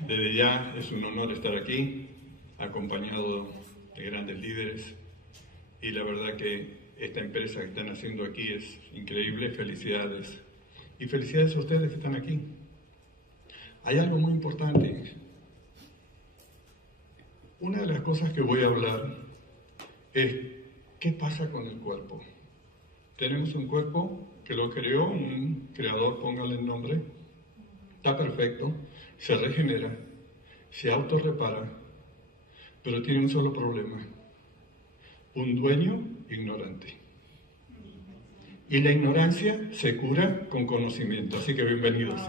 Desde ya es un honor estar aquí, acompañado de grandes líderes, y la verdad que esta empresa que están haciendo aquí es increíble. Felicidades. Y felicidades a ustedes que están aquí. Hay algo muy importante. Una de las cosas que voy a hablar es qué pasa con el cuerpo. Tenemos un cuerpo que lo creó un creador, póngale el nombre, está perfecto, se regenera, se autorrepara, pero tiene un solo problema: un dueño ignorante. Y la ignorancia se cura con conocimiento, así que bienvenidos.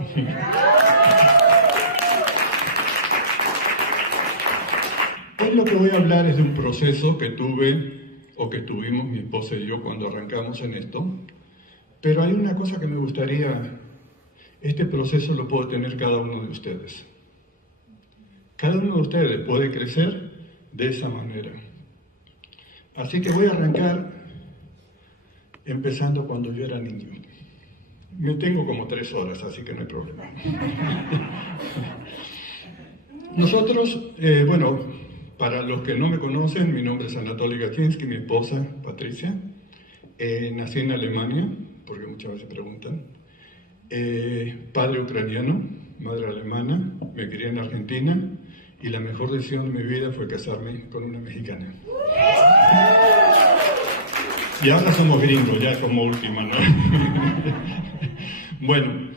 Hoy lo que voy a hablar es de un proceso que tuvimos mi esposa y yo cuando arrancamos en esto, pero hay una cosa que me gustaría, este proceso lo puede tener cada uno de ustedes. Cada uno de ustedes puede crecer de esa manera. Así que voy a arrancar empezando cuando yo era niño. Me tengo como 3 horas, así que no hay problema. Nosotros, para los que no me conocen, mi nombre es Anatoly Gachinsky, mi esposa Patricia. Nací en Alemania, porque muchas veces preguntan. Padre ucraniano, madre alemana, me crié en Argentina y la mejor decisión de mi vida fue casarme con una mexicana. Y ahora somos gringos, ya como última, ¿no? Bueno,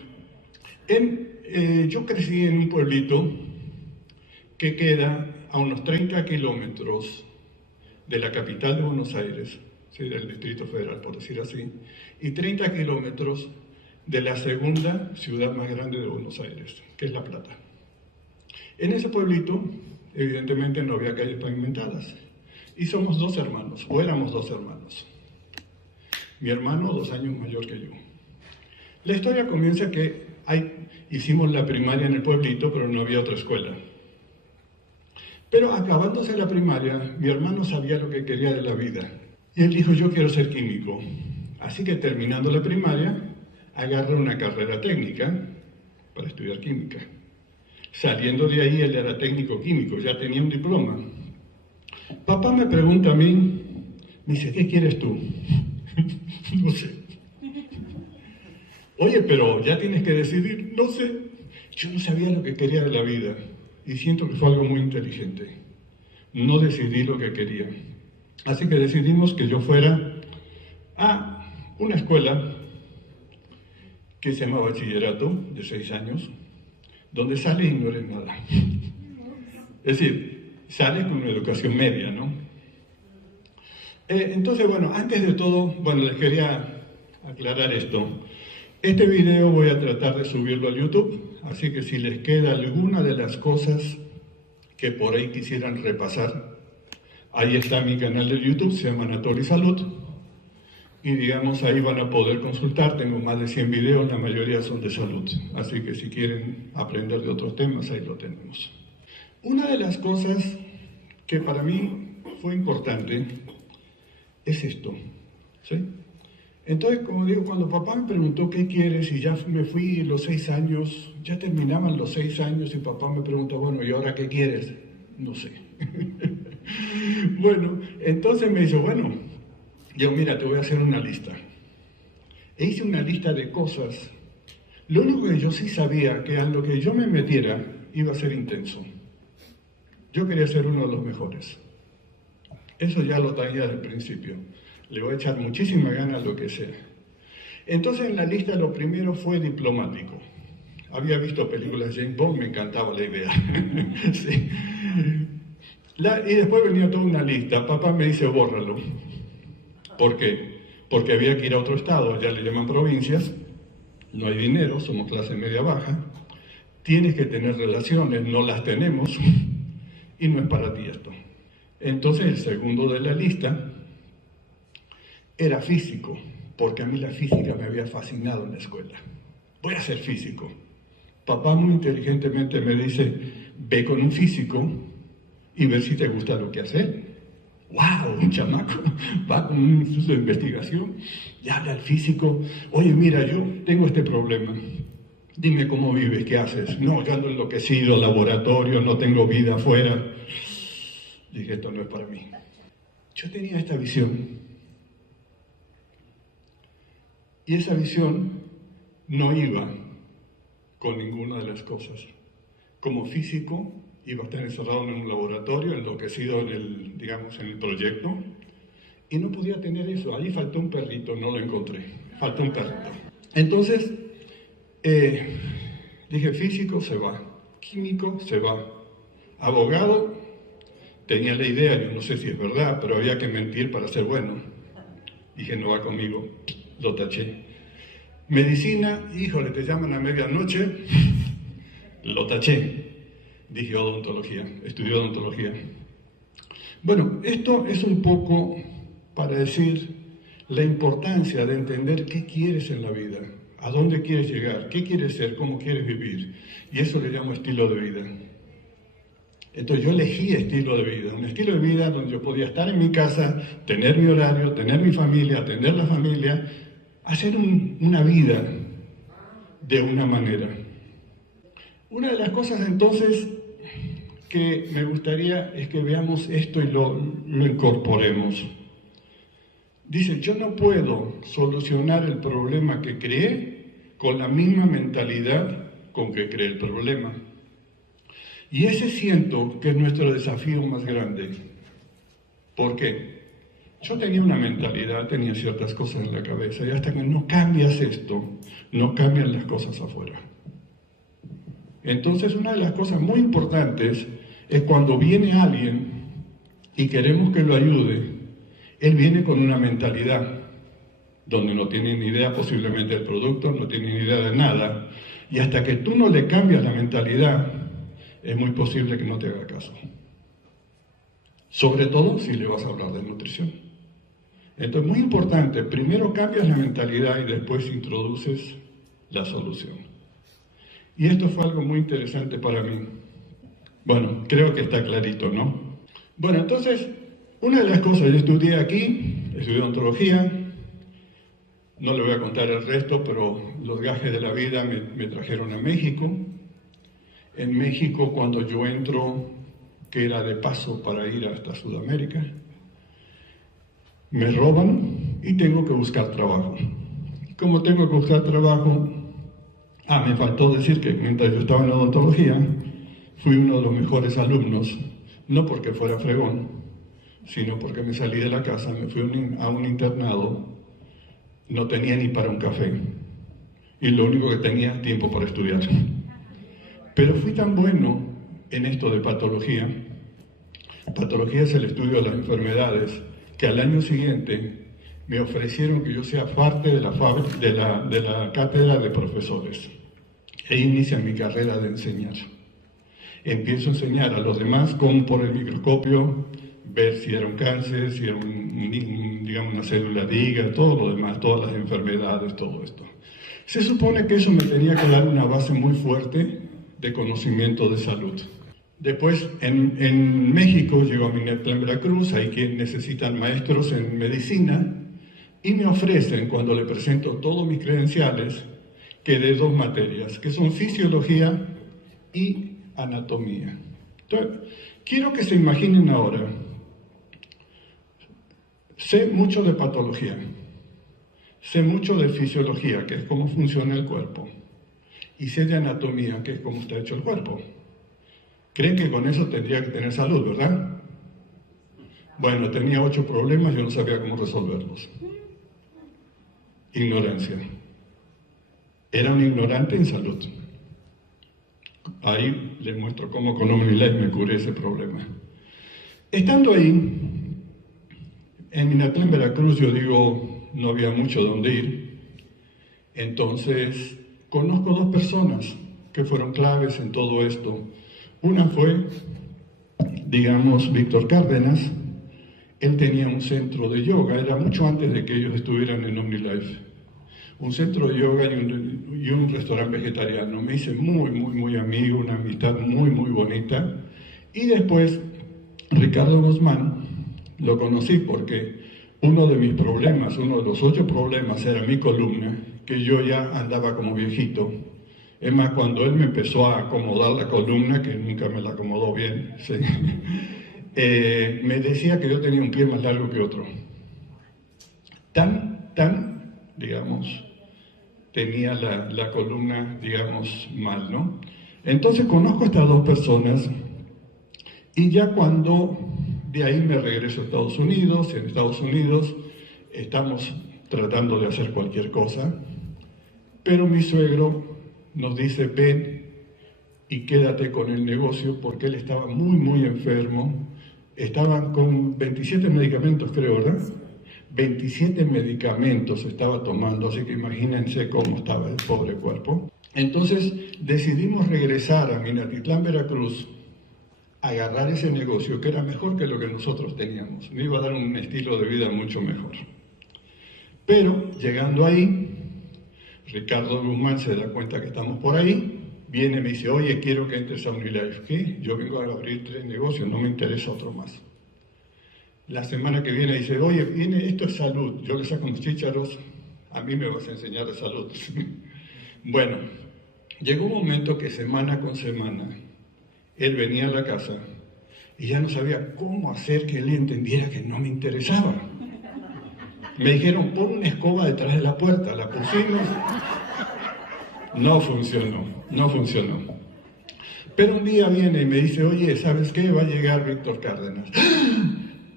yo crecí en un pueblito que queda a unos 30 kilómetros de la capital de Buenos Aires, ¿sí? Del Distrito Federal, por decir así, y 30 kilómetros de la segunda ciudad más grande de Buenos Aires, que es La Plata. En ese pueblito, evidentemente, no había calles pavimentadas, y somos 2 hermanos, o éramos 2 hermanos. Mi hermano 2 años mayor que yo. La historia comienza que hicimos la primaria en el pueblito, pero no había otra escuela. Pero acabándose la primaria, mi hermano sabía lo que quería de la vida. Y él dijo, yo quiero ser químico. Así que terminando la primaria, agarró una carrera técnica para estudiar química. Saliendo de ahí, él era técnico químico, ya tenía un diploma. Papá me pregunta a mí, me dice, ¿qué quieres tú? No sé. Oye, pero ya tienes que decidir. No sé. Yo no sabía lo que quería de la vida y siento que fue algo muy inteligente. No decidí lo que quería. Así que decidimos que yo fuera a una escuela que se llama bachillerato, de 6 años, donde sales y no eres nada. Es decir, sales con una educación media, ¿no? Entonces, antes de todo, les quería aclarar esto. Este video voy a tratar de subirlo a YouTube, así que si les queda alguna de las cosas que por ahí quisieran repasar, ahí está mi canal de YouTube, se llama Anatoly Salud, y digamos ahí van a poder consultar. Tengo más de 100 videos, la mayoría son de salud, así que si quieren aprender de otros temas, ahí lo tenemos. Una de las cosas que para mí fue importante es esto, ¿sí? Entonces, como digo, cuando papá me preguntó qué quieres, y ya me fui los 6 años, ya terminaban los 6 años, y papá me pregunta, bueno, ¿y ahora qué quieres? No sé. Bueno, entonces me dice, yo mira, te voy a hacer una lista. E hice una lista de cosas. Lo único que yo sí sabía, que a lo que yo me metiera, iba a ser intenso. Yo quería ser uno de los mejores. Eso ya lo tenía desde el principio. Le voy a echar muchísima ganas a lo que sea. Entonces en la lista lo primero fue diplomático. Había visto películas de James Bond, me encantaba la idea. Sí. Y después venía toda una lista. Papá me dice, bórralo. ¿Por qué? Porque había que ir a otro estado, allá le llaman provincias, no hay dinero, somos clase media baja, tienes que tener relaciones, no las tenemos, y no es para ti esto. Entonces el segundo de la lista era físico, porque a mí la física me había fascinado en la escuela. Voy a ser físico. Papá muy inteligentemente me dice, ve con un físico y ver si te gusta lo que hace. ¡Wow! Un chamaco va con un instituto de investigación y habla al físico. Oye, mira, yo tengo este problema. Dime cómo vives, qué haces. No, yo ando enloquecido, laboratorio, no tengo vida afuera. Dije, esto no es para mí. Yo tenía esta visión. Y esa visión no iba con ninguna de las cosas. Como físico, iba a estar encerrado en un laboratorio, enloquecido en el proyecto, y no podía tener eso. Allí faltó un perrito, no lo encontré. Faltó un perrito. Entonces, dije, físico se va, químico se va, abogado, tenía la idea, yo no sé si es verdad, pero había que mentir para ser bueno. Dije, no va conmigo, lo taché. Medicina, híjole, te llaman a medianoche, lo taché. Dije, odontología, estudié odontología. Bueno, esto es un poco para decir la importancia de entender qué quieres en la vida, a dónde quieres llegar, qué quieres ser, cómo quieres vivir. Y eso le llamo estilo de vida. Entonces yo elegí estilo de vida, un estilo de vida donde yo podía estar en mi casa, tener mi horario, tener mi familia, atender la familia, hacer una vida de una manera. Una de las cosas entonces que me gustaría es que veamos esto y lo incorporemos. Dice, yo no puedo solucionar el problema que creé con la misma mentalidad con que creé el problema. Y ese siento que es nuestro desafío más grande. ¿Por qué? Yo tenía una mentalidad, tenía ciertas cosas en la cabeza, y hasta que no cambias esto, no cambian las cosas afuera. Entonces, una de las cosas muy importantes es cuando viene alguien y queremos que lo ayude, él viene con una mentalidad donde no tiene ni idea posiblemente del producto, no tiene ni idea de nada, y hasta que tú no le cambias la mentalidad, es muy posible que no te haga caso. Sobre todo si le vas a hablar de nutrición. Entonces, muy importante, primero cambias la mentalidad y después introduces la solución. Y esto fue algo muy interesante para mí. Bueno, creo que está clarito, ¿no? Bueno, entonces, una de las cosas, yo estudié aquí, estudié odontología, no le voy a contar el resto, pero los gajes de la vida me trajeron a México. En México, cuando yo entro, que era de paso para ir hasta Sudamérica, me roban y tengo que buscar trabajo. Como tengo que buscar trabajo, me faltó decir que mientras yo estaba en odontología, fui uno de los mejores alumnos, no porque fuera fregón, sino porque me salí de la casa, me fui a un internado, no tenía ni para un café, y lo único que tenía tiempo para estudiar. Pero fui tan bueno en esto de patología. Patología es el estudio de las enfermedades, que al año siguiente me ofrecieron que yo sea parte de la cátedra de profesores. E inicia mi carrera de enseñar. Empiezo a enseñar a los demás cómo por el microscopio ver si era un cáncer, si era una célula de hígado, todo lo demás, todas las enfermedades, todo esto. Se supone que eso me tenía que dar una base muy fuerte de conocimiento de salud. Después, en México, llego a Minetla en Veracruz, hay quienes necesitan maestros en medicina, y me ofrecen, cuando le presento todos mis credenciales, que dé 2 materias, que son fisiología y anatomía. Entonces, quiero que se imaginen ahora, sé mucho de patología, sé mucho de fisiología, que es cómo funciona el cuerpo, y sé de anatomía, que es cómo está hecho el cuerpo. ¿Creen que con eso tendría que tener salud, verdad? Bueno, tenía 8 problemas, yo no sabía cómo resolverlos. Ignorancia. Era un ignorante en salud. Ahí les muestro cómo con Omnilife me curé ese problema. Estando ahí, en Minatitlán, en Veracruz, yo digo, no había mucho donde ir. Entonces, conozco 2 personas que fueron claves en todo esto. Una fue, digamos, Víctor Cárdenas. Él tenía un centro de yoga, era mucho antes de que ellos estuvieran en Omnilife. Un centro de yoga y un restaurante vegetariano. Me hice muy amigo, una amistad muy bonita. Y después, Ricardo Guzmán, lo conocí porque uno de mis problemas, uno de los 8 problemas era mi columna, que yo ya andaba como viejito Es más, cuando él me empezó a acomodar la columna, que nunca me la acomodó bien, ¿sí? Me decía que yo tenía un pie más largo que otro. Digamos, tenía la columna, digamos, mal, ¿no? Entonces conozco a estas dos personas y ya cuando de ahí me regreso a Estados Unidos, en Estados Unidos estamos tratando de hacer cualquier cosa, pero mi suegro nos dice, ven y quédate con el negocio, porque él estaba muy enfermo, estaba con 27 medicamentos, creo, ¿verdad? 27 medicamentos estaba tomando, así que imagínense cómo estaba el pobre cuerpo. Entonces decidimos regresar a Minatitlán, Veracruz, agarrar ese negocio que era mejor que lo que nosotros teníamos, me iba a dar un estilo de vida mucho mejor. Pero llegando ahí, Ricardo Guzmán se da cuenta que estamos por ahí, viene y me dice, oye, quiero que entres a Unilife. ¿Qué? Yo vengo a abrir 3 negocios, no me interesa otro más. La semana que viene dice, oye, esto es salud, yo le saco unos chícharos, a mí me vas a enseñar de salud. Bueno, llegó un momento que semana con semana, él venía a la casa y ya no sabía cómo hacer que él entendiera que no me interesaba. Me dijeron, pon una escoba detrás de la puerta, la pusimos, no funcionó. Pero un día viene y me dice, oye, ¿sabes qué? Va a llegar Víctor Cárdenas.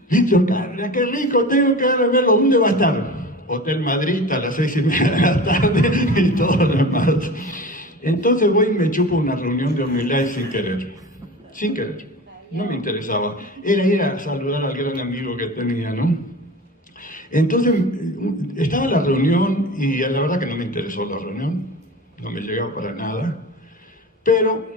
Víctor Cárdenas, qué rico, tengo que verlo, ¿dónde va a estar? Hotel Madrid a las 6:30 de la tarde y todo lo demás. Entonces voy y me chupo una reunión de Omnilife sin querer, no me interesaba, era ir a saludar al gran amigo que tenía, ¿no? Entonces, estaba la reunión y la verdad que no me interesó la reunión, no me llegaba para nada, pero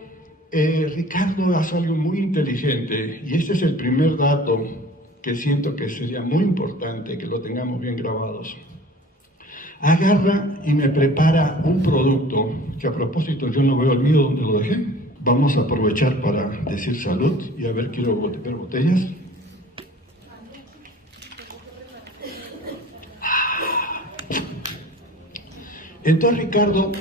Ricardo hace algo muy inteligente y este es el primer dato que siento que sería muy importante que lo tengamos bien grabados. Agarra y me prepara un producto, que a propósito yo no veo el mío donde lo dejé, vamos a aprovechar para decir salud y a ver, quiero ver botellas. Entonces Ricardo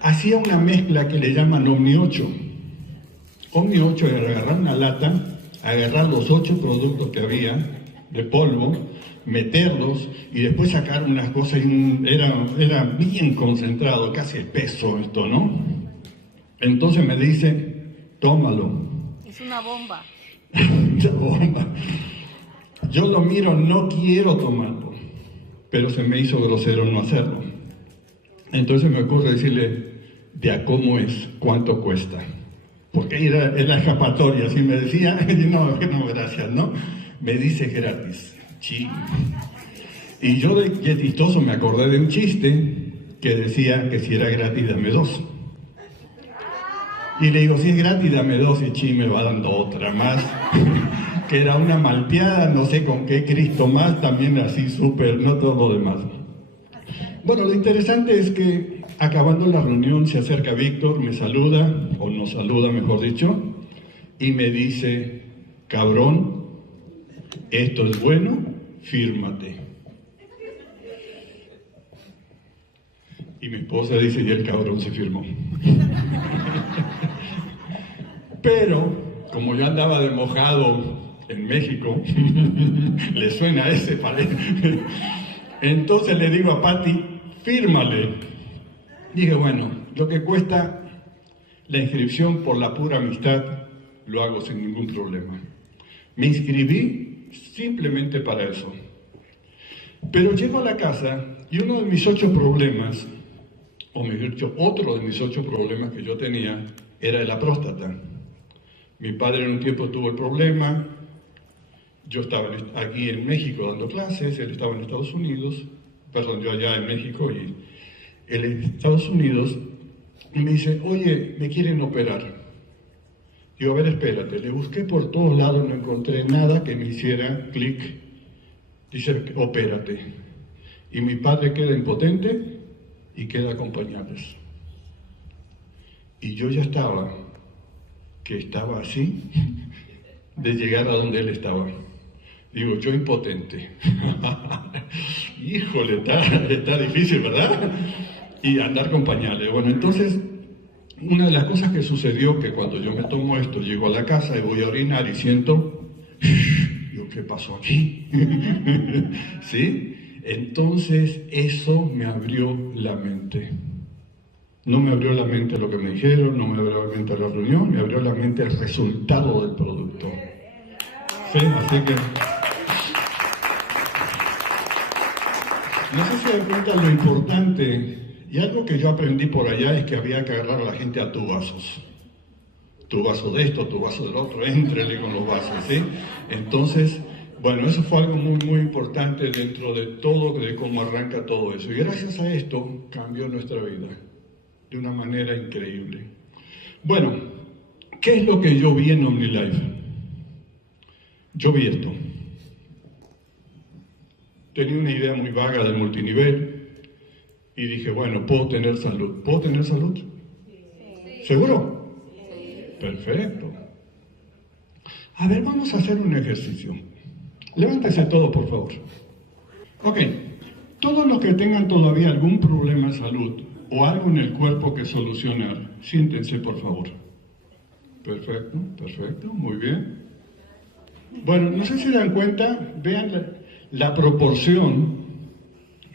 hacía una mezcla que le llaman Omni 8. Omni 8 era agarrar una lata, agarrar los 8 productos que había de polvo, meterlos y después sacar unas cosas, era bien concentrado, casi espeso esto, ¿no? Entonces me dice, tómalo. Es una bomba. Una bomba. Yo lo miro, no quiero tomarlo, pero se me hizo grosero no hacerlo. Entonces me ocurre decirle, ¿de a cómo es? ¿Cuánto cuesta? Porque era escapatoria, así me decía, no, gracias, ¿no? Me dice gratis. Sí. Y yo de chistoso me acordé de un chiste que decía que si era gratis, dame 2. Y le digo, si es gratis, dame 2, y Chi me va dando otra más. Que era una malteada, no sé con qué Cristo más, también así súper, no todo lo demás. Bueno, lo interesante es que acabando la reunión se acerca Víctor, me saluda, o nos saluda mejor dicho, y me dice, cabrón, esto es bueno, fírmate. Y mi esposa dice, y el cabrón se firmó. Pero, como yo andaba de mojado en México, le suena ese, parece. Entonces le digo a Pati, fírmale. Dije, bueno, lo que cuesta la inscripción por la pura amistad, lo hago sin ningún problema. Me inscribí simplemente para eso. Pero llego a la casa y uno de mis 8 problemas, o mejor dicho, otro de mis 8 problemas que yo tenía, era de la próstata. Mi padre en un tiempo tuvo el problema, yo estaba aquí en México dando clases, él estaba en Estados Unidos, perdón, yo allá en México y él en Estados Unidos, y me dice, oye, me quieren operar. Digo, a ver, espérate, le busqué por todos lados, no encontré nada que me hiciera clic. Dice, opérate. Y mi padre queda impotente y queda con pañales. Y yo ya estaba así, de llegar a donde él estaba. Digo, yo impotente. Híjole, está difícil, ¿verdad? y andar con pañales. Bueno, entonces, una de las cosas que sucedió, que cuando yo me tomo esto, llego a la casa y voy a orinar y siento, digo, ¿qué pasó aquí? ¿Sí? Entonces, eso me abrió la mente. No me abrió la mente lo que me dijeron, no me abrió la mente la reunión, me abrió la mente el resultado del producto. ¿Sí? Así que... no sé si se dan cuenta lo importante, y algo que yo aprendí por allá es que había que agarrar a la gente a tubazos. Tu vaso de esto, tu vaso del otro, éntrele con los vasos, ¿sí? Entonces, bueno, eso fue algo muy, muy importante dentro de todo, de cómo arranca todo eso. Y gracias a esto cambió nuestra vida de una manera increíble. Bueno, ¿qué es lo que yo vi en OmniLife? Yo vi esto. Tenía una idea muy vaga del multinivel y dije, bueno, puedo tener salud. ¿Puedo tener salud? Sí. ¿Seguro? Sí. Perfecto. A ver, vamos a hacer un ejercicio. Levántese todo, por favor. Ok, todos los que tengan todavía algún problema de salud o algo en el cuerpo que solucionar, siéntense, por favor. Perfecto, perfecto, muy bien. Bueno, no sé si dan cuenta, vean la proporción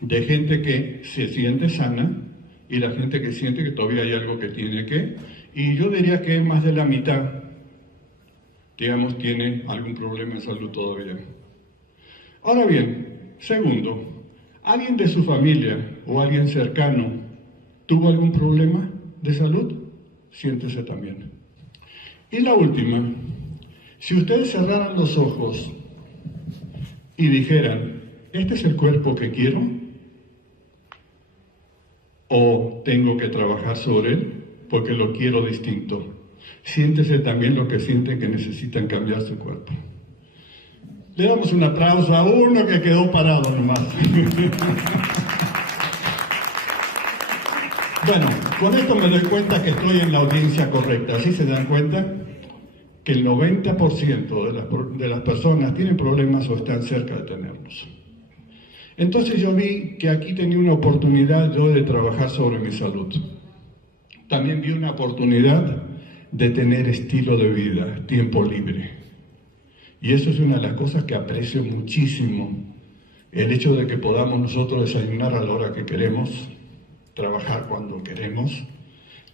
de gente que se siente sana y la gente que siente que todavía hay algo que tiene que, y yo diría que más de la mitad, digamos, tiene algún problema de salud todavía. Ahora bien, segundo, ¿alguien de su familia o alguien cercano tuvo algún problema de salud? Siéntese también. Y la última, si ustedes cerraran los ojos y dijeran, ¿este es el cuerpo que quiero? ¿O tengo que trabajar sobre él porque lo quiero distinto? Siéntese también lo que sienten que necesitan cambiar su cuerpo. Le damos un aplauso a uno que quedó parado nomás. Bueno, con esto me doy cuenta que estoy en la audiencia correcta. ¿Sí se dan cuenta? Que el 90% de las personas tienen problemas o están cerca de tenerlos. Entonces yo vi que aquí tenía una oportunidad yo de trabajar sobre mi salud. También vi una oportunidad de tener estilo de vida, tiempo libre. Y eso es una de las cosas que aprecio muchísimo. El hecho de que podamos nosotros desayunar a la hora que queremos, trabajar cuando queremos,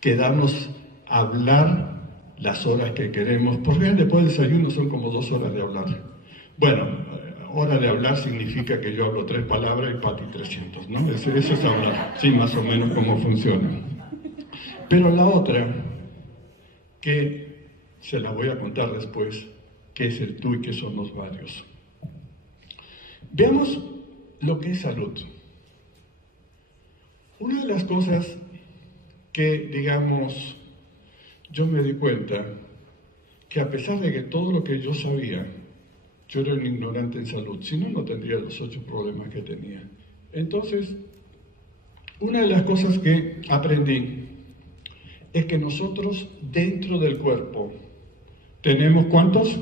quedarnos a hablar las horas que queremos, porque después del desayuno son como 2 horas de hablar. Bueno, hora de hablar significa que yo hablo 3 palabras y Pati 300, ¿no? Eso es hablar, sí, más o menos cómo funciona. Pero la otra, que se la voy a contar después, que es el tú y que son los varios. Veamos lo que es salud. Una de las cosas que, digamos, yo me di cuenta que a pesar de que todo lo que yo sabía, yo era un ignorante en salud, si no, no tendría los 8 problemas que tenía. Entonces, una de las cosas que aprendí es que nosotros dentro del cuerpo tenemos ¿cuántos?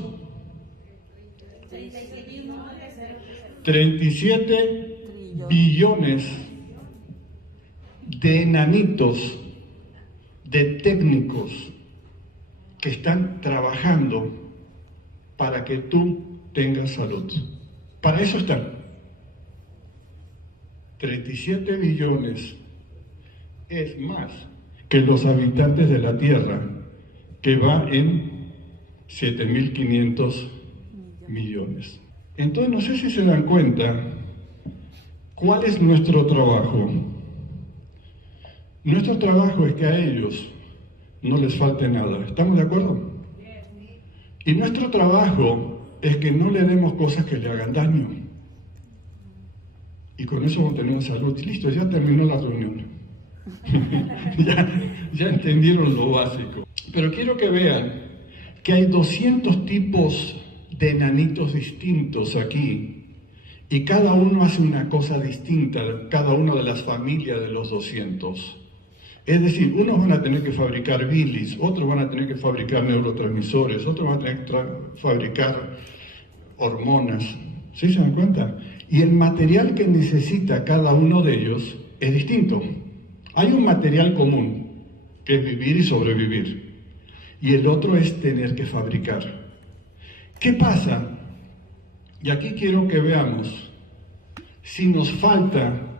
37 billones de enanitos, de técnicos que están trabajando para que tú tengas salud. Para eso están. 37 billones es más que los habitantes de la Tierra, que va en 7.500 millones. Entonces, no sé si se dan cuenta cuál es nuestro trabajo. Nuestro trabajo es que a ellos no les falte nada. ¿Estamos de acuerdo? Y nuestro trabajo es que no le demos cosas que le hagan daño. Y con eso vamos a tener salud. Listo, ya terminó la reunión. ya entendieron lo básico. Pero quiero que vean que hay 200 tipos de enanitos distintos aquí. Y cada uno hace una cosa distinta, cada una de las familias de los 200. Es decir, unos van a tener que fabricar bilis, otros van a tener que fabricar neurotransmisores, otros van a tener que fabricar hormonas. ¿Sí se dan cuenta? Y el material que necesita cada uno de ellos es distinto. Hay un material común, que es vivir y sobrevivir, y el otro es tener que fabricar. ¿Qué pasa? Y aquí quiero que veamos, si nos falta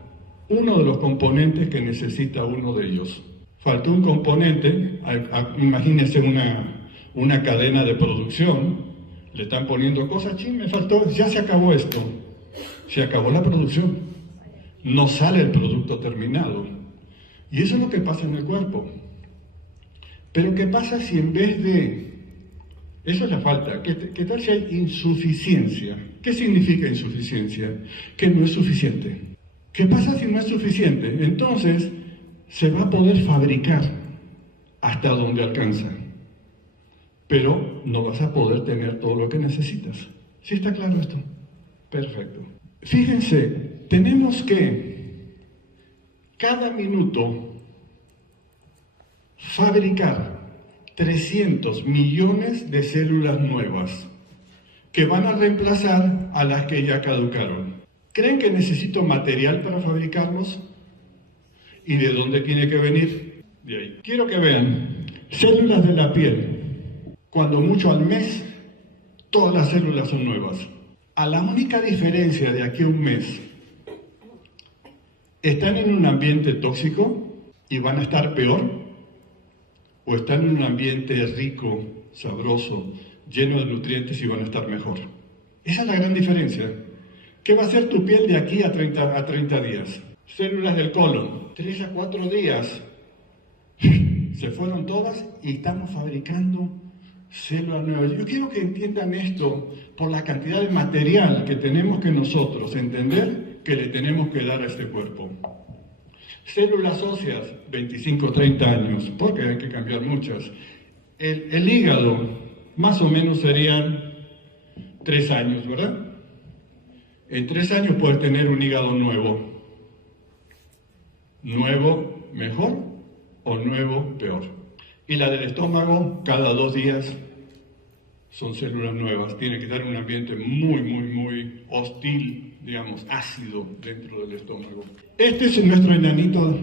uno de los componentes que necesita uno de ellos. Faltó un componente, imagínense una cadena de producción, le están poniendo cosas, ching, me faltó, ya se acabó esto, se acabó la producción, no sale el producto terminado. Y eso es lo que pasa en el cuerpo. Pero ¿qué pasa si en vez de... Eso es la falta. ¿Qué tal si hay insuficiencia? ¿Qué significa insuficiencia? Que no es suficiente. ¿Qué pasa si no es suficiente? Entonces se va a poder fabricar hasta donde alcanza. Pero no vas a poder tener todo lo que necesitas. ¿Sí está claro esto? Perfecto. Fíjense, tenemos que cada minuto fabricar 300 millones de células nuevas que van a reemplazar a las que ya caducaron. ¿Creen que necesito material para fabricarlos? ¿Y de dónde tiene que venir? De ahí. Quiero que vean, células de la piel. Cuando mucho al mes, todas las células son nuevas. A la única diferencia de aquí a un mes, ¿están en un ambiente tóxico y van a estar peor? ¿O están en un ambiente rico, sabroso, lleno de nutrientes y van a estar mejor? Esa es la gran diferencia. ¿Qué va a hacer tu piel de aquí a 30 días? Células del colon, 3 a 4 días. Se fueron todas y estamos fabricando células nuevas. Yo quiero que entiendan esto por la cantidad de material que tenemos que nosotros entender que le tenemos que dar a este cuerpo. Células óseas, 25-30 años, porque hay que cambiar muchas. El hígado, más o menos serían 3 años, ¿verdad? En 3 años puedes tener un hígado nuevo. Nuevo mejor o nuevo peor. Y la del estómago, cada 2 días son células nuevas. Tiene que estar en un ambiente muy hostil, digamos, ácido dentro del estómago. Este es nuestro enanito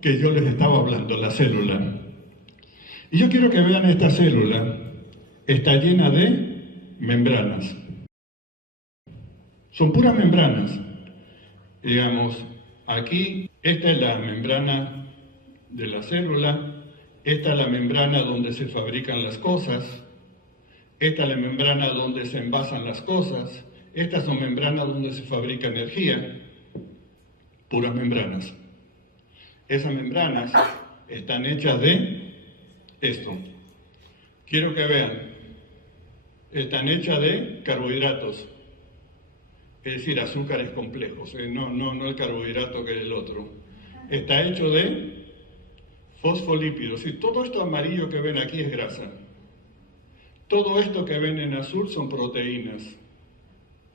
que yo les estaba hablando, la célula. Y yo quiero que vean esta célula. Está llena de membranas. Son puras membranas. Digamos, aquí, esta es la membrana de la célula, esta es la membrana donde se fabrican las cosas, esta es la membrana donde se envasan las cosas, estas son membranas donde se fabrica energía, puras membranas. Esas membranas están hechas de esto. Quiero que vean, están hechas de carbohidratos. Es decir, azúcares complejos, no el carbohidrato que es el otro. Está hecho de fosfolípidos, y todo esto amarillo que ven aquí es grasa. Todo esto que ven en azul son proteínas.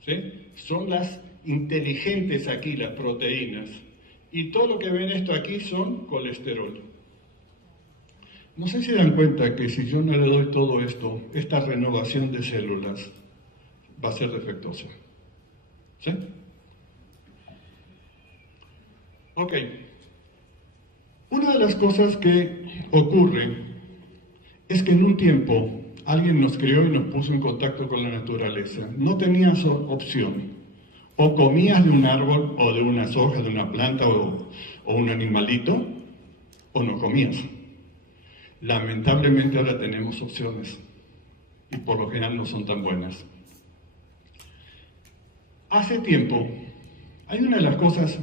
¿Sí? Son las inteligentes aquí, las proteínas. Y todo lo que ven esto aquí son colesterol. No sé si dan cuenta que si yo no le doy todo esto, esta renovación de células va a ser defectuosa. ¿Sí? Ok. Una de las cosas que ocurre es que en un tiempo alguien nos crió y nos puso en contacto con la naturaleza. No tenías opción. O comías de un árbol o de unas hojas de una planta o un animalito, o no comías. Lamentablemente ahora tenemos opciones y por lo general no son tan buenas. Hace tiempo, hay una de las cosas,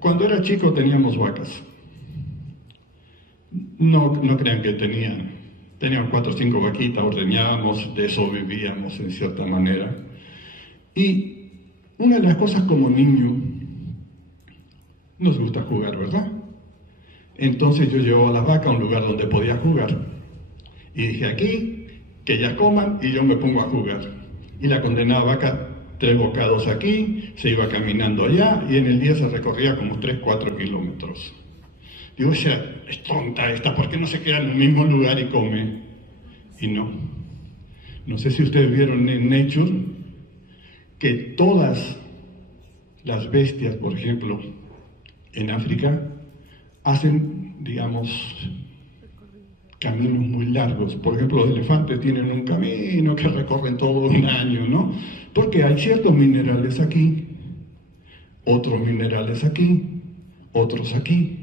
cuando era chico teníamos vacas. No crean que teníamos 4 o 5 vaquitas, ordeñábamos, de eso vivíamos en cierta manera. Y una de las cosas como niño, nos gusta jugar, ¿verdad? Entonces yo llevaba a las vacas a un lugar donde podía jugar. Y dije, aquí, que ellas coman y yo me pongo a jugar. Y la condenada vaca, 3 bocados aquí, se iba caminando allá y en el día se recorría como 3-4 kilómetros. Digo, o sea, es tonta esta, ¿por qué no se queda en el mismo lugar y come? Y no. No sé si ustedes vieron en Nature que todas las bestias, por ejemplo, en África, hacen, digamos, caminos muy largos. Por ejemplo, los elefantes tienen un camino que recorren todo un año, ¿no? Porque hay ciertos minerales aquí, otros minerales aquí, otros aquí.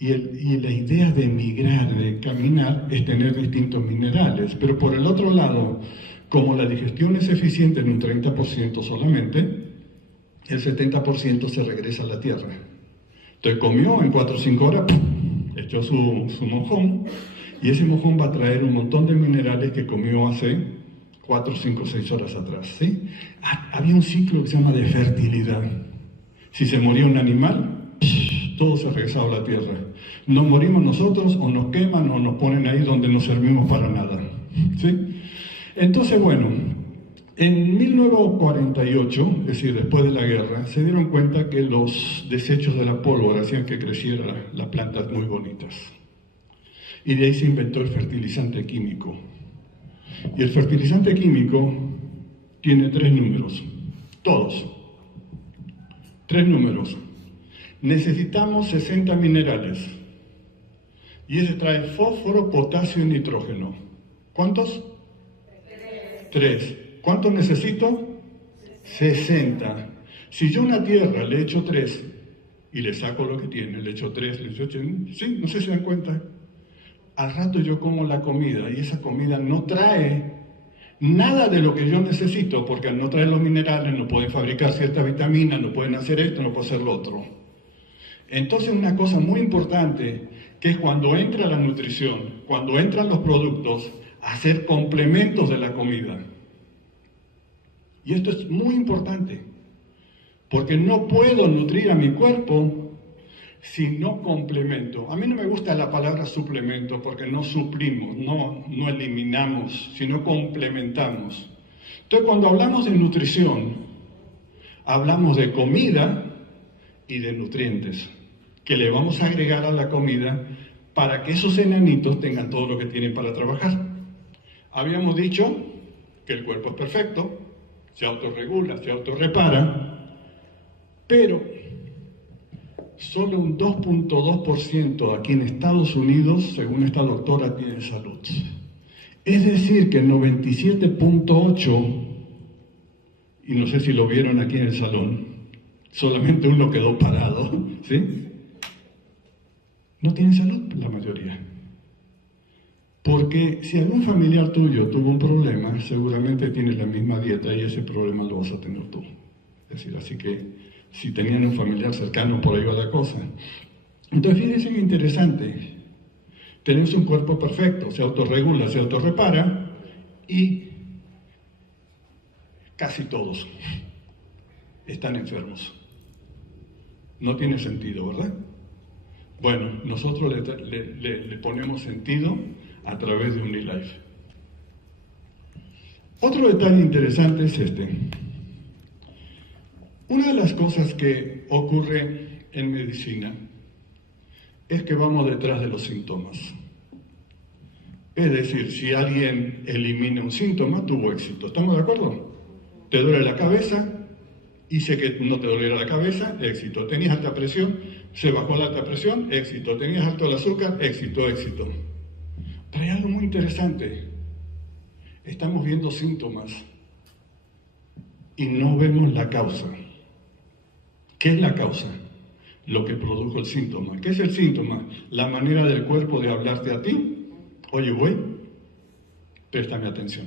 Y la idea de migrar, de caminar, es tener distintos minerales. Pero por el otro lado, como la digestión es eficiente en un 30% solamente, el 70% se regresa a la tierra. Entonces comió en 4 o 5 horas, echó su mojón, y ese mojón va a traer un montón de minerales que comió hace 4, 5, 6 horas atrás, ¿sí? Había un ciclo que se llama de fertilidad. Si se moría un animal, todo se regresaba a la tierra. Nos morimos nosotros, o nos queman, o nos ponen ahí donde no servimos para nada, ¿sí? Entonces, bueno, en 1948, es decir, después de la guerra, se dieron cuenta que los desechos de la pólvora hacían que crecieran las plantas muy bonitas. Y de ahí se inventó el fertilizante químico. Y el fertilizante químico tiene 3 números, todos. 3 números. Necesitamos 60 minerales. Y ese trae fósforo, potasio y nitrógeno. ¿Cuántos? 3. ¿Cuántos necesito? 60. Si yo a una tierra le echo 3 y le saco lo que tiene, le echo 3, le echo 3, sí, no sé si se dan cuenta. Al rato yo como la comida y esa comida no trae nada de lo que yo necesito, porque al no traer los minerales no pueden fabricar ciertas vitaminas, no pueden hacer esto, no pueden hacer lo otro. Entonces una cosa muy importante, que es cuando entra la nutrición, cuando entran los productos, hacer complementos de la comida. Y esto es muy importante, porque no puedo nutrir a mi cuerpo si no complemento. A mí no me gusta la palabra suplemento, porque no suplimos, no eliminamos, sino complementamos. Entonces, cuando hablamos de nutrición, hablamos de comida y de nutrientes, que le vamos a agregar a la comida para que esos enanitos tengan todo lo que tienen para trabajar. Habíamos dicho que el cuerpo es perfecto, se autorregula, se autorrepara, pero solo un 2.2% aquí en Estados Unidos, según esta doctora, tiene salud. Es decir, que el 97.8%, y no sé si lo vieron aquí en el salón, solamente uno quedó parado, ¿sí? No tienen salud la mayoría. Porque si algún familiar tuyo tuvo un problema, seguramente tienes la misma dieta y ese problema lo vas a tener tú. Es decir, así que si tenían un familiar cercano, por ahí va la cosa. Entonces, fíjense qué interesante. Tenemos un cuerpo perfecto, se autorregula, se autorrepara, y casi todos están enfermos. No tiene sentido, ¿verdad? Bueno, nosotros le ponemos sentido a través de Unilife. Otro detalle interesante es este. Una de las cosas que ocurre en medicina es que vamos detrás de los síntomas. Es decir, si alguien elimina un síntoma, tuvo éxito. ¿Estamos de acuerdo? ¿Te duele la cabeza? Hice que no te doliera la cabeza, éxito. ¿Tenías alta presión? Se bajó la alta presión, éxito. ¿Tenías alto el azúcar? Éxito, éxito. Pero hay algo muy interesante. Estamos viendo síntomas y no vemos la causa. ¿Qué es la causa? Lo que produjo el síntoma. ¿Qué es el síntoma? La manera del cuerpo de hablarte a ti. Oye, güey, préstame atención.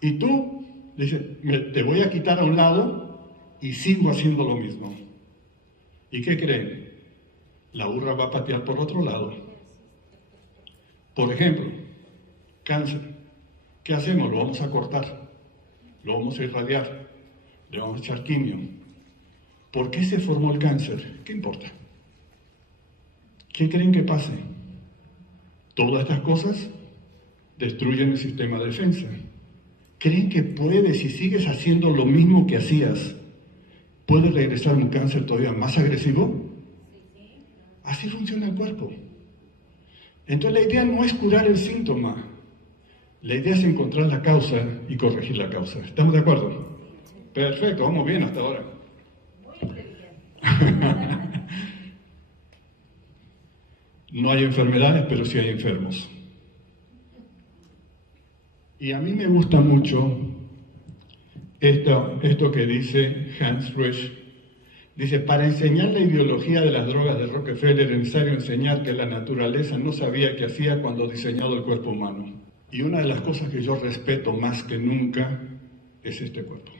Y tú dices, te voy a quitar a un lado y sigo haciendo lo mismo. ¿Y qué creen? La burra va a patear por otro lado. Por ejemplo, cáncer. ¿Qué hacemos? Lo vamos a cortar, lo vamos a irradiar, le vamos a echar quimio. ¿Por qué se formó el cáncer? ¿Qué importa? ¿Qué creen que pase? Todas estas cosas destruyen el sistema de defensa. ¿Creen que puedes, si sigues haciendo lo mismo que hacías, puede regresar un cáncer todavía más agresivo? Así funciona el cuerpo. Entonces la idea no es curar el síntoma, la idea es encontrar la causa y corregir la causa. ¿Estamos de acuerdo? Perfecto, vamos bien hasta ahora. No hay enfermedades, pero sí hay enfermos. Y a mí me gusta mucho esto que dice Hans Rüsch. Dice, para enseñar la ideología de las drogas de Rockefeller es necesario enseñar que la naturaleza no sabía qué hacía cuando diseñado el cuerpo humano. Y una de las cosas que yo respeto más que nunca es este cuerpo.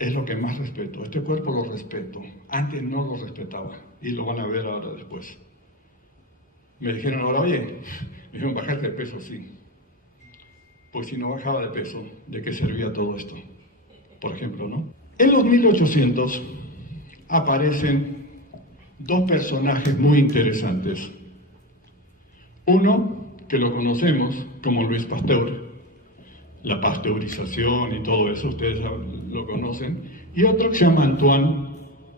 Es lo que más respeto. Este cuerpo lo respeto. Antes no lo respetaba. Y lo van a ver ahora después. Me dijeron ahora, oye, me dijeron, ¿bajaste de peso? Sí. Pues si no bajaba de peso, ¿de qué servía todo esto? Por ejemplo, ¿no? En los 1800 aparecen dos personajes muy interesantes. Uno, que lo conocemos como Luis Pasteur, la pasteurización y todo eso, ustedes lo conocen, y otro que se llama Antoine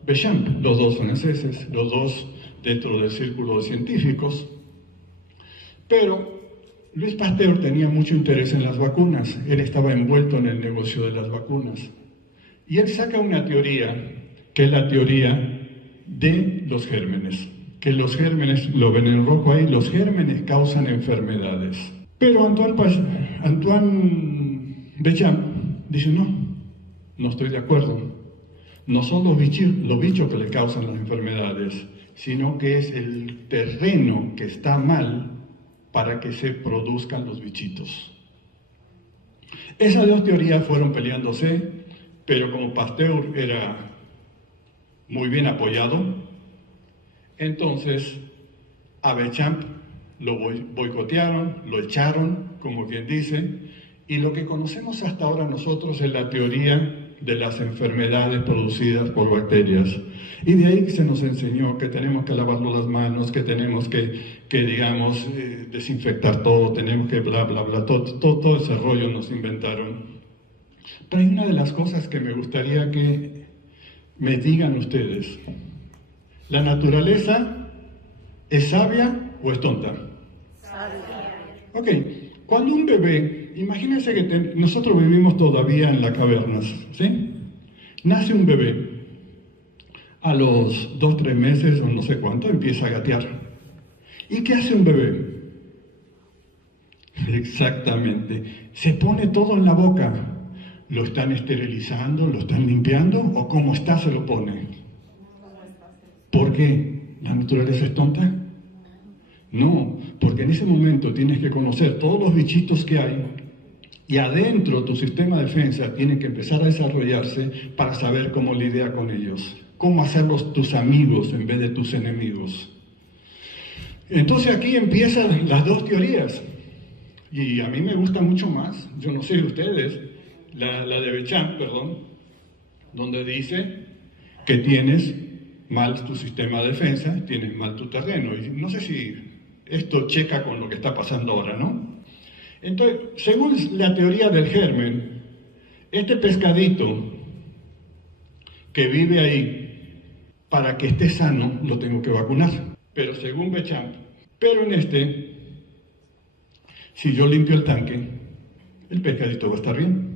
Béchamp, los dos franceses, los dos dentro del círculo de científicos. Pero Luis Pasteur tenía mucho interés en las vacunas, él estaba envuelto en el negocio de las vacunas. Y él saca una teoría, que es la teoría de los gérmenes, que los gérmenes, lo ven en rojo ahí, los gérmenes causan enfermedades. Pero Antoine Béchamp dice, no estoy de acuerdo. No son los bichos que le causan las enfermedades, sino que es el terreno que está mal para que se produzcan los bichitos. Esas dos teorías fueron peleándose, pero como Pasteur era muy bien apoyado, entonces a Béchamp lo boicotearon, lo echaron, como quien dice, y lo que conocemos hasta ahora nosotros es la teoría de las enfermedades producidas por bacterias. Y de ahí que se nos enseñó que tenemos que lavarnos las manos, que tenemos que digamos, desinfectar todo, tenemos que bla, bla, bla, todo ese rollo nos inventaron. Pero hay una de las cosas que me gustaría que me digan ustedes. ¿La naturaleza es sabia o es tonta? Sabia. Ok, cuando un bebé, imagínense que nosotros vivimos todavía en las cavernas, ¿sí? Nace un bebé, a los 2, 3 meses o no sé cuánto empieza a gatear. ¿Y qué hace un bebé? Exactamente, se pone todo en la boca. ¿Lo están esterilizando? ¿Lo están limpiando? ¿O cómo está se lo pone? ¿Por qué? ¿La naturaleza es tonta? No, porque en ese momento tienes que conocer todos los bichitos que hay y adentro tu sistema de defensa tiene que empezar a desarrollarse para saber cómo lidiar con ellos, cómo hacerlos tus amigos en vez de tus enemigos. Entonces aquí empiezan las dos teorías y a mí me gusta mucho más, yo no sé de ustedes, la de Béchamp, donde dice que tienes mal tu sistema de defensa, tienes mal tu terreno. Y no sé si esto checa con lo que está pasando ahora, ¿no? Entonces, según la teoría del germen, este pescadito que vive ahí, para que esté sano, lo tengo que vacunar. Pero según Béchamp, si yo limpio el tanque, el pescadito va a estar bien.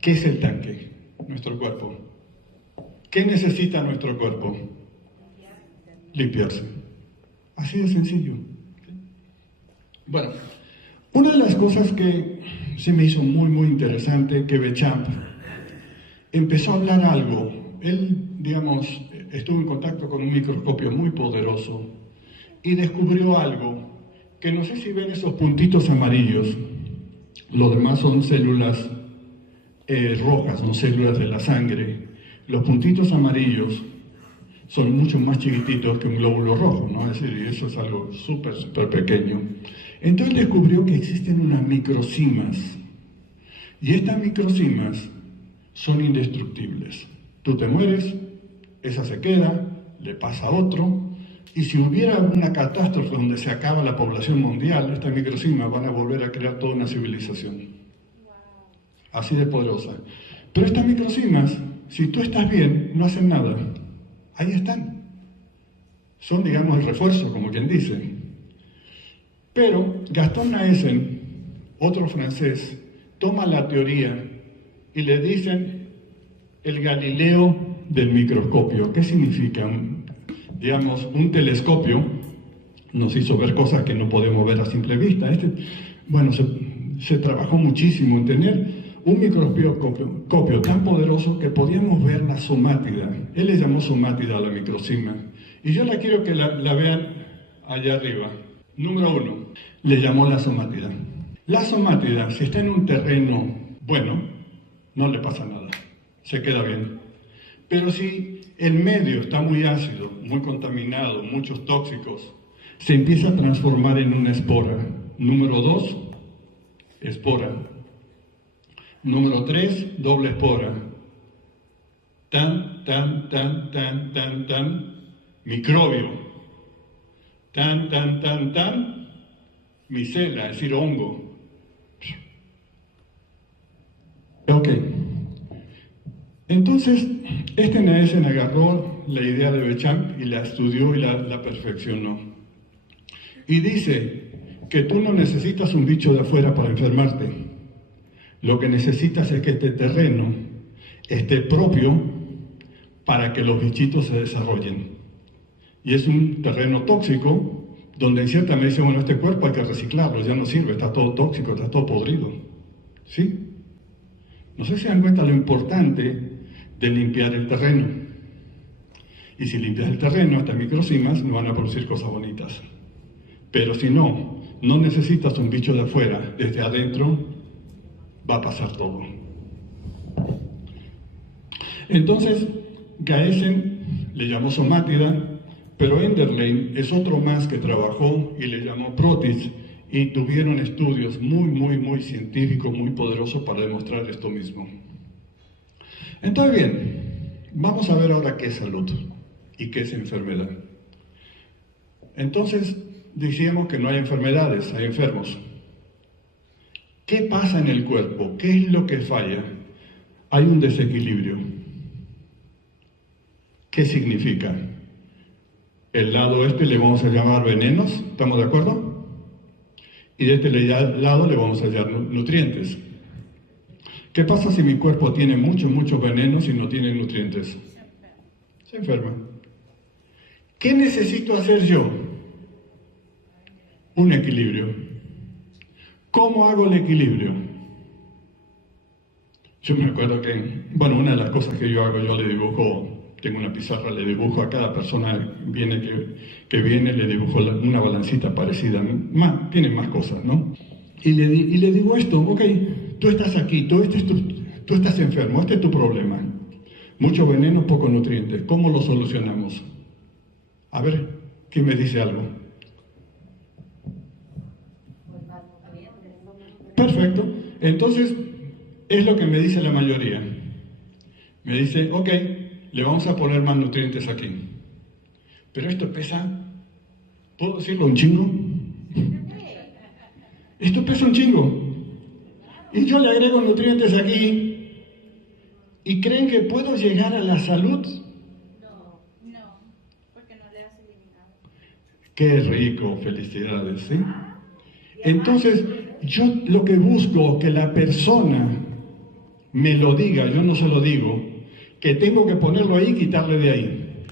¿Qué es el tanque? Nuestro cuerpo. ¿Qué necesita nuestro cuerpo? Limpiarse. Así de sencillo. Bueno, una de las cosas que se me hizo muy, muy interesante, que Béchamp empezó a hablar algo. Él, digamos, estuvo en contacto con un microscopio muy poderoso y descubrió algo, que no sé si ven esos puntitos amarillos. Lo demás son células rojas, son células de la sangre. Los puntitos amarillos son mucho más chiquititos que un glóbulo rojo, ¿no? Es decir, eso es algo súper, súper pequeño. Entonces descubrió que existen unas microcimas. Y estas microcimas son indestructibles. Tú te mueres, esa se queda, le pasa a otro, y si hubiera una catástrofe donde se acaba la población mundial, estas microcimas van a volver a crear toda una civilización. Así de poderosa. Pero estas microcimas, si tú estás bien, no hacen nada. Ahí están. Son, digamos, el refuerzo, como quien dice. Pero Gaston Naesen, otro francés, toma la teoría y le dicen el Galileo del microscopio. ¿Qué significa? digamos, un telescopio nos hizo ver cosas que no podemos ver a simple vista. Se trabajó muchísimo en tener un microscopio tan poderoso que podíamos ver la somátida. Él le llamó somátida a la microcima. Y yo la quiero que la vean allá arriba. Número 1, le llamó la somátida. La somátida, si está en un terreno bueno, no le pasa nada, se queda bien. Pero si el medio está muy ácido, muy contaminado, muchos tóxicos, se empieza a transformar en una espora. Número 2, espora. Número 3, doble espora. Tan, microbio. Tan, micela, es decir, hongo. Ok. Entonces, Naesen agarró la idea de Béchamp y la estudió y la perfeccionó. Y dice que tú no necesitas un bicho de afuera para enfermarte. Lo que necesitas es que este terreno esté propio para que los bichitos se desarrollen. Y es un terreno tóxico, donde en cierta medida dice, bueno, este cuerpo hay que reciclarlo, ya no sirve, está todo tóxico, está todo podrido. ¿Sí? No sé si se dan cuenta lo importante de limpiar el terreno. Y si limpias el terreno, estas microcimas no van a producir cosas bonitas. Pero si no necesitas un bicho de afuera, desde adentro va a pasar todo. Entonces, Gaesen le llamó somátida, pero Enderlein es otro más que trabajó y le llamó protis, y tuvieron estudios muy científicos, muy poderosos para demostrar esto mismo. Entonces, bien, vamos a ver ahora qué es salud y qué es enfermedad. Entonces, decíamos que no hay enfermedades, hay enfermos. ¿Qué pasa en el cuerpo? ¿Qué es lo que falla? Hay un desequilibrio. ¿Qué significa? El lado este le vamos a llamar venenos, ¿estamos de acuerdo? Y de este lado le vamos a llamar nutrientes. ¿Qué pasa si mi cuerpo tiene muchos venenos y no tiene nutrientes? Se enferma. ¿Qué necesito hacer yo? Un equilibrio. ¿Cómo hago el equilibrio? Yo me acuerdo que, una de las cosas que yo hago, yo le dibujo, tengo una pizarra, le dibujo a cada persona que viene, le dibujo una balancita parecida, tiene más cosas, ¿no? Y le digo esto, ok, tú estás aquí, tú estás enfermo, este es tu problema. Mucho veneno, pocos nutrientes, ¿cómo lo solucionamos? A ver, ¿quién me dice algo? Perfecto, entonces es lo que me dice la mayoría. Me dice, ok, le vamos a poner más nutrientes aquí. Pero esto pesa, ¿puedo decirlo un chingo? Esto pesa un chingo. Y yo le agrego nutrientes aquí. ¿Y creen que puedo llegar a la salud? No, porque no le has eliminado. Qué rico, felicidades, ¿sí? Entonces, yo lo que busco que la persona me lo diga, yo no se lo digo, que tengo que ponerlo ahí y quitarle de ahí.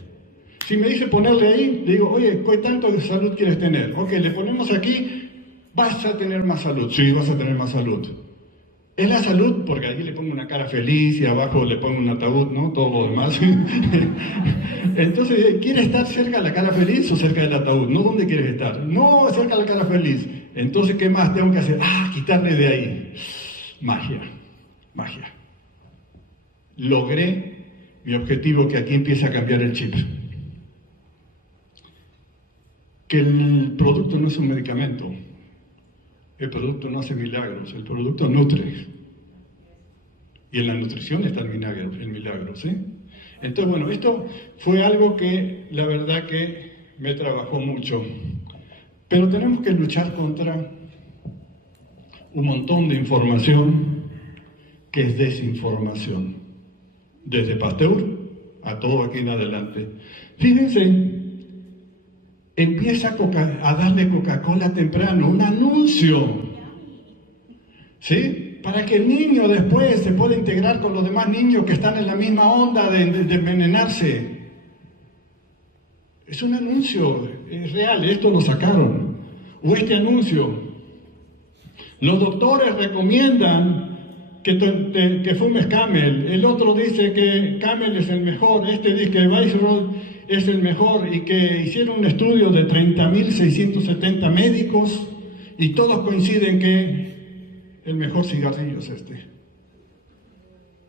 Si me dice ponerle ahí, le digo, oye, ¿qué tanto de salud quieres tener? Ok, le ponemos aquí, vas a tener más salud. Sí, vas a tener más salud. Es la salud porque allí le pongo una cara feliz y abajo le pongo un ataúd, ¿no? Todo lo demás. Entonces, ¿quieres estar cerca de la cara feliz o cerca del ataúd? ¿No? ¿Dónde quieres estar? No, cerca de la cara feliz. Entonces, ¿qué más tengo que hacer? Quitarle de ahí. Magia. Logré mi objetivo, que aquí empieza a cambiar el chip. Que el producto no es un medicamento. El producto no hace milagros, el producto nutre. Y en la nutrición está el milagro, ¿sí? Entonces, esto fue algo que la verdad que me trabajó mucho. Pero tenemos que luchar contra un montón de información que es desinformación. Desde Pasteur a todo aquí en adelante. Fíjense, empieza a darle Coca-Cola temprano, un anuncio, ¿sí? Para que el niño después se pueda integrar con los demás niños que están en la misma onda de envenenarse. Es un anuncio, es real, esto lo sacaron. O este anuncio. Los doctores recomiendan que fumes Camel, el otro dice que Camel es el mejor, este dice que Viceroy es el mejor y que hicieron un estudio de 30.670 médicos y todos coinciden que el mejor cigarrillo es este.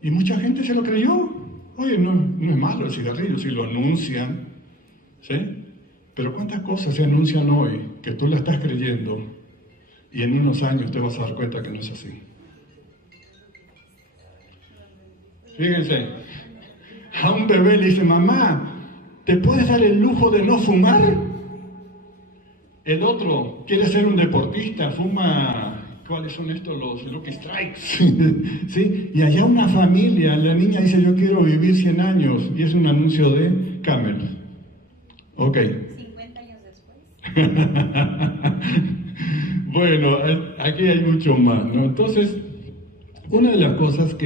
Y mucha gente se lo creyó. Oye, no es malo el cigarrillo si lo anuncian, ¿sí? Pero ¿cuántas cosas se anuncian hoy que tú la estás creyendo y en unos años te vas a dar cuenta que no es así? Fíjense, a un bebé le dice, mamá, ¿te puedes dar el lujo de no fumar? El otro quiere ser un deportista, fuma, ¿cuáles son estos? Los Lucky Strikes. ¿Sí? Y allá una familia, la niña dice, yo quiero vivir 100 años, y es un anuncio de Camel. Ok. 50 años después. Bueno, aquí hay mucho más, ¿no? Entonces, una de las cosas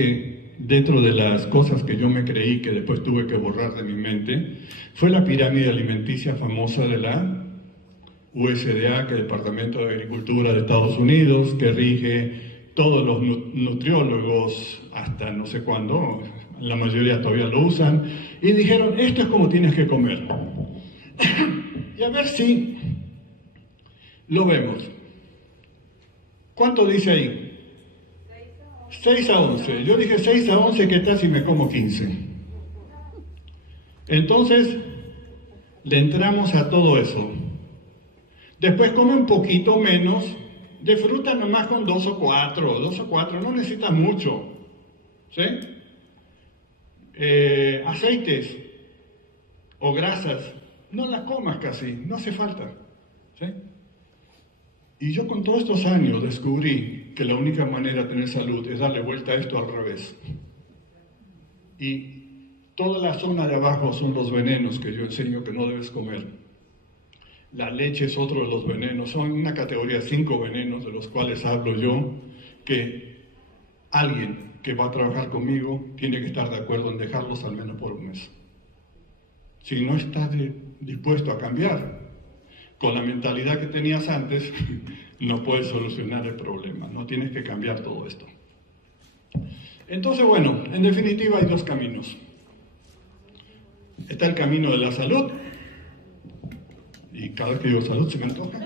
dentro de las cosas que yo me creí que después tuve que borrar de mi mente, fue la pirámide alimenticia famosa de la USDA, que es el Departamento de Agricultura de Estados Unidos, que rige todos los nutriólogos hasta no sé cuándo, la mayoría todavía lo usan, y dijeron, esto es como tienes que comer. Y a ver si lo vemos. ¿Cuánto dice ahí? 6 a 11. Yo dije 6 a 11, ¿qué tal si me como 15? Entonces, le entramos a todo eso. Después come un poquito menos de fruta, nomás con 2 o 4, no necesitas mucho. ¿Sí? Aceites o grasas, no las comas casi, no hace falta. ¿Sí? Y yo con todos estos años descubrí que la única manera de tener salud es darle vuelta a esto al revés. Y toda la zona de abajo son los venenos que yo enseño que no debes comer. La leche es otro de los venenos, son una categoría de 5 venenos de los cuales hablo yo, que alguien que va a trabajar conmigo tiene que estar de acuerdo en dejarlos al menos por un mes. Si no estás dispuesto a cambiar con la mentalidad que tenías antes, no puedes solucionar el problema, no tienes que cambiar todo esto. Entonces, bueno, en definitiva hay 2 caminos. Está el camino de la salud, y cada vez que digo salud se me antoja.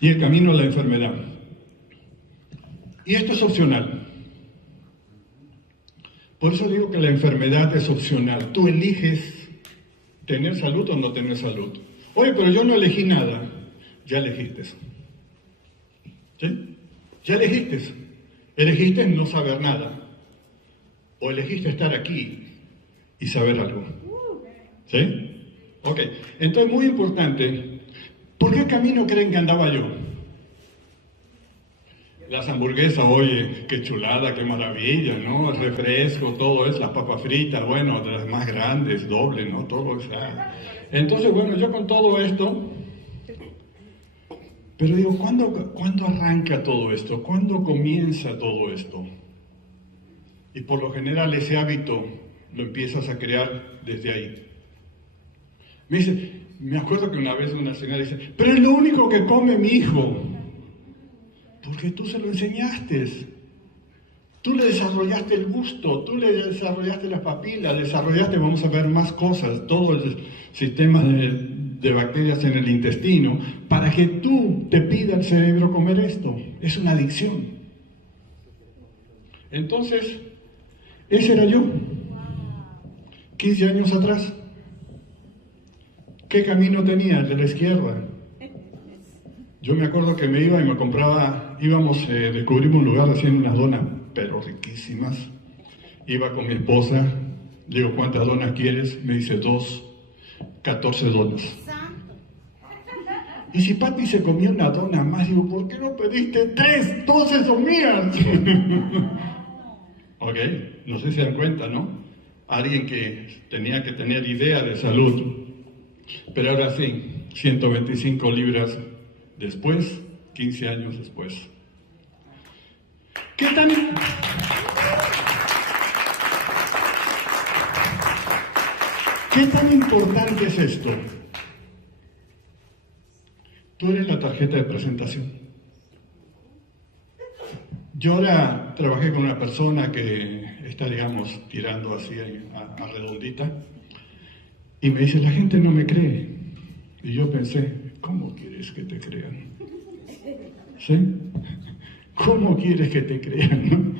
Y el camino de la enfermedad. Y esto es opcional. Por eso digo que la enfermedad es opcional. Tú eliges tener salud o no tener salud. Oye, pero yo no elegí nada. Ya elegiste. ¿Sí? Ya elegiste. Elegiste no saber nada. O elegiste estar aquí y saber algo. ¿Sí? Ok. Entonces, muy importante. ¿Por qué camino creen que andaba yo? Las hamburguesas, oye, qué chulada, qué maravilla, ¿no? El refresco, todo es, las papas fritas, bueno, de las más grandes, doble, ¿no? Todo es... Entonces, bueno, yo con todo esto, pero digo, ¿cuándo arranca todo esto? ¿Cuándo comienza todo esto? Y por lo general ese hábito lo empiezas a crear desde ahí. Me acuerdo que una vez una señora dice, pero es lo único que come mi hijo. Porque tú se lo enseñaste. Tú le desarrollaste el gusto, tú le desarrollaste las papilas, desarrollaste, vamos a ver más cosas, todo el sistema de bacterias en el intestino, para que tú te pida el cerebro comer esto. Es una adicción. Entonces, ese era yo, 15 años atrás. ¿Qué camino tenía? El de la izquierda. Yo me acuerdo que me iba y me compraba, descubrimos un lugar haciendo unas donas, pero riquísimas. Iba con mi esposa, le digo, ¿cuántas donas quieres? Me dice 2, 14 donas. Y si Pati se comía una dona más, digo, ¿por qué no pediste 3? Todas son mías. Ok, no sé si se dan cuenta, ¿no? Alguien que tenía que tener idea de salud. Pero ahora sí, 125 libras después, 15 años después. ¿Qué tan ¿Qué tan importante es esto? Tú eres la tarjeta de presentación. Yo ahora trabajé con una persona que está, digamos, tirando así a redondita, y me dice, la gente no me cree. Y yo pensé, ¿cómo quieres que te crean? ¿Sí? ¿Cómo quieres que te crean? ¿No?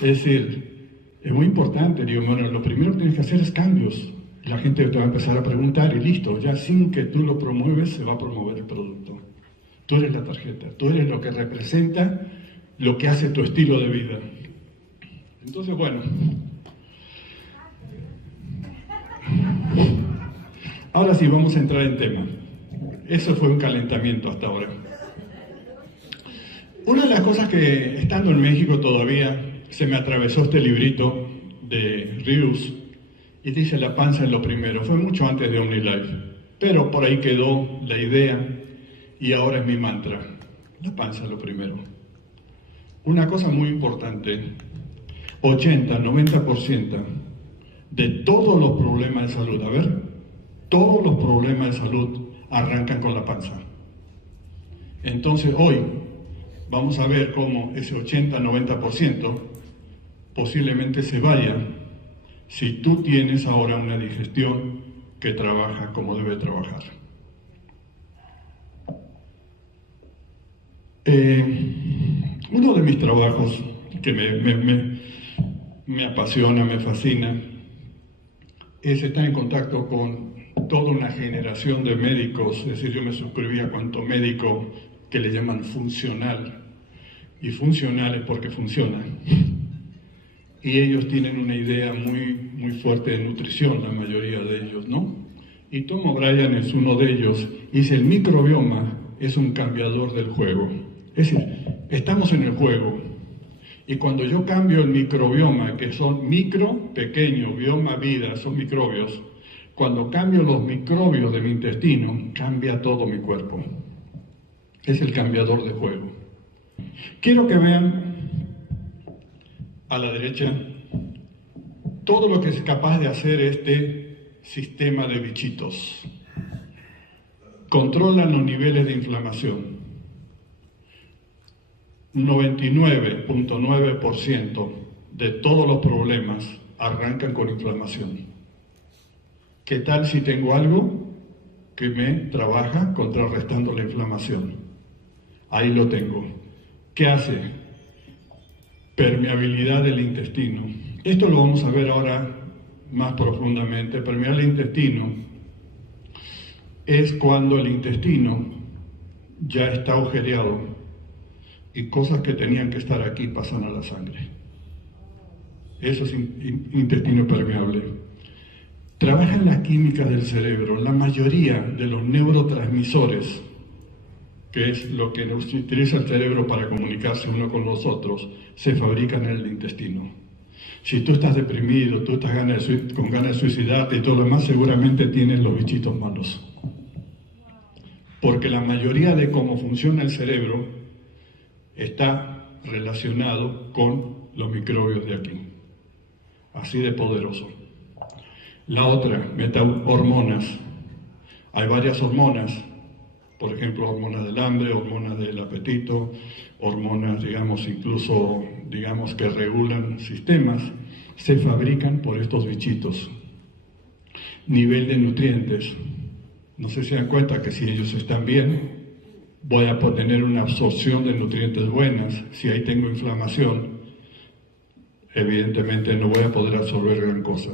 Es decir, es muy importante. Digo, bueno, lo primero que tienes que hacer es cambios. La gente te va a empezar a preguntar y listo, ya sin que tú lo promueves, se va a promover el producto. Tú eres la tarjeta, tú eres lo que representa lo que hace tu estilo de vida. Entonces, bueno, ahora sí vamos a entrar en tema. Eso fue un calentamiento hasta ahora. Una de las cosas que, estando en México todavía, se me atravesó este librito de Rius y dice la panza en lo primero. Fue mucho antes de OmniLife, pero por ahí quedó la idea y ahora es mi mantra. La panza en lo primero. Una cosa muy importante, 80-90% de todos los problemas de salud, todos los problemas de salud arrancan con la panza. Entonces hoy vamos a ver cómo ese 80-90% posiblemente se vaya si tú tienes ahora una digestión que trabaja como debe trabajar. Uno de mis trabajos que me apasiona, me fascina, es estar en contacto con toda una generación de médicos. Es decir, yo me suscribí a cuanto médico que le llaman funcional, y funcional es porque funciona. Y ellos tienen una idea muy, muy fuerte de nutrición, la mayoría de ellos, ¿no? Y Tom O'Brien es uno de ellos. Dice, el microbioma es un cambiador del juego. Es decir, estamos en el juego. Y cuando yo cambio el microbioma, que son micro, pequeño, bioma, vida, son microbios, cuando cambio los microbios de mi intestino, cambia todo mi cuerpo. Es el cambiador de juego. Quiero que vean a la derecha todo lo que es capaz de hacer este sistema de bichitos. Controlan los niveles de inflamación. 99.9% de todos los problemas arrancan con inflamación. ¿Qué tal si tengo algo que me trabaja contrarrestando la inflamación? Ahí lo tengo. ¿Qué hace? Permeabilidad del intestino. Esto lo vamos a ver ahora más profundamente. Permear el intestino es cuando el intestino ya está agujereado y cosas que tenían que estar aquí pasan a la sangre. Eso es intestino permeable. Trabaja en las químicas del cerebro. La mayoría de los neurotransmisores, que es lo que utiliza el cerebro para comunicarse uno con los otros, se fabrican en el intestino. Si tú estás deprimido, tú estás con ganas de suicidarte y todo lo demás, seguramente tienes los bichitos malos. Porque la mayoría de cómo funciona el cerebro está relacionado con los microbios de aquí. Así de poderoso. La otra, hormonas. Hay varias hormonas. Por ejemplo, hormonas del hambre, hormonas del apetito, hormonas, incluso que regulan sistemas, se fabrican por estos bichitos. Nivel de nutrientes. No sé si se dan cuenta que si ellos están bien, voy a tener una absorción de nutrientes buenas. Si ahí tengo inflamación, evidentemente no voy a poder absorber gran cosa.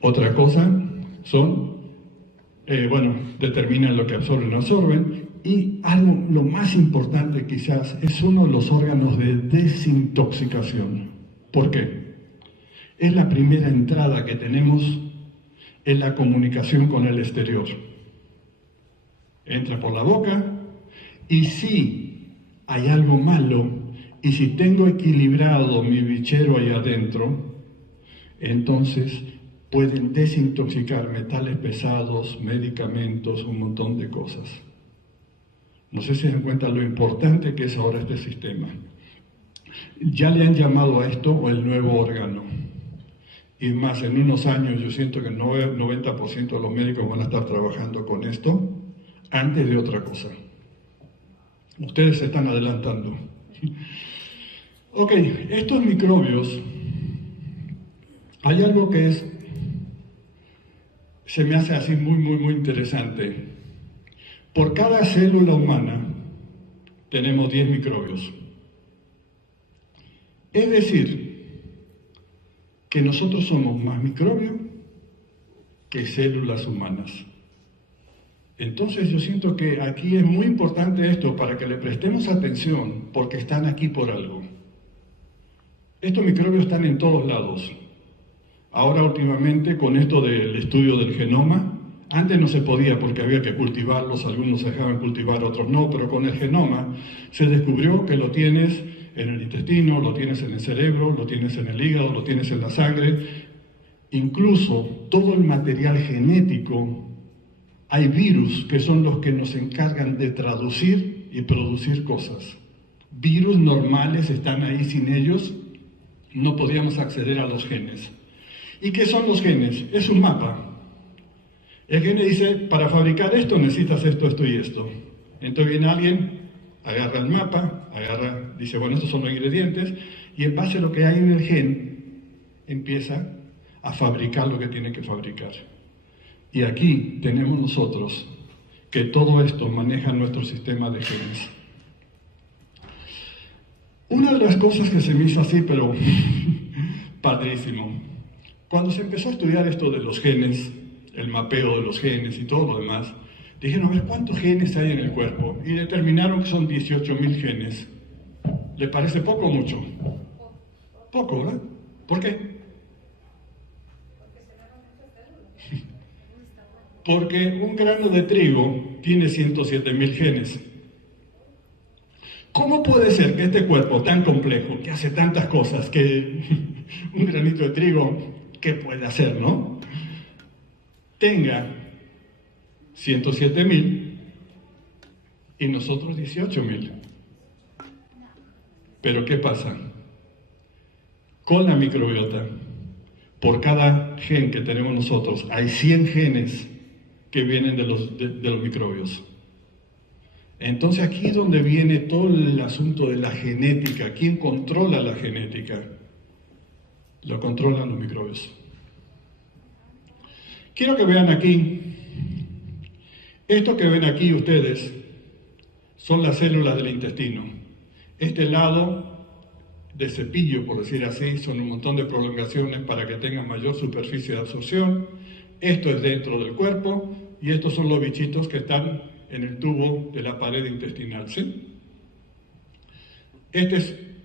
Otra cosa son determinan lo que absorben o no absorben, y algo, lo más importante quizás, es uno de los órganos de desintoxicación. ¿Por qué? Es la primera entrada que tenemos en la comunicación con el exterior. Entra por la boca, y si hay algo malo, y si tengo equilibrado mi bichero ahí adentro, entonces pueden desintoxicar metales pesados, medicamentos, un montón de cosas. No sé si se dan cuenta lo importante que es ahora este sistema. Ya le han llamado a esto el nuevo órgano. y más, en unos años yo siento que el 90% de los médicos van a estar trabajando con esto antes de otra cosa. Ustedes se están adelantando. Ok, estos microbios, hay algo que se me hace así muy interesante. Por cada célula humana tenemos 10 microbios. Es decir, que nosotros somos más microbios que células humanas. Entonces yo siento que aquí es muy importante esto para que le prestemos atención, porque están aquí por algo. Estos microbios están en todos lados. Ahora últimamente con esto del estudio del genoma, antes no se podía porque había que cultivarlos, algunos se dejaban cultivar, otros no, pero con el genoma se descubrió que lo tienes en el intestino, lo tienes en el cerebro, lo tienes en el hígado, lo tienes en la sangre. Incluso todo el material genético, hay virus que son los que nos encargan de traducir y producir cosas. Virus normales están ahí, sin ellos no podíamos acceder a los genes. ¿Y qué son los genes? Es un mapa. El gene dice, para fabricar esto necesitas esto, esto y esto. Entonces viene alguien, agarra el mapa, dice, bueno, estos son los ingredientes, y en base a lo que hay en el gen, empieza a fabricar lo que tiene que fabricar. Y aquí tenemos nosotros que todo esto maneja nuestro sistema de genes. Una de las cosas que se me hizo así, pero padrísimo, cuando se empezó a estudiar esto de los genes, el mapeo de los genes y todo lo demás, dijeron, a ver, ¿cuántos genes hay en el cuerpo? Y determinaron que son 18.000 genes. ¿Le parece poco o mucho? Poco, ¿verdad? ¿Por qué? Porque un grano de trigo tiene 107.000 genes. ¿Cómo puede ser que este cuerpo tan complejo, que hace tantas cosas, que un granito de trigo, ¿qué puede hacer, no? Tenga 107.000 y nosotros 18.000. Pero ¿qué pasa? Con la microbiota, por cada gen que tenemos nosotros, hay 100 genes que vienen de los microbios. Entonces aquí es donde viene todo el asunto de la genética. ¿Quién controla la genética? Lo controlan los microbios. Quiero que vean aquí, esto que ven aquí ustedes son las células del intestino. Este lado de cepillo, por decir así, son un montón de prolongaciones para que tengan mayor superficie de absorción. Esto es dentro del cuerpo y estos son los bichitos que están en el tubo de la pared intestinal, ¿sí?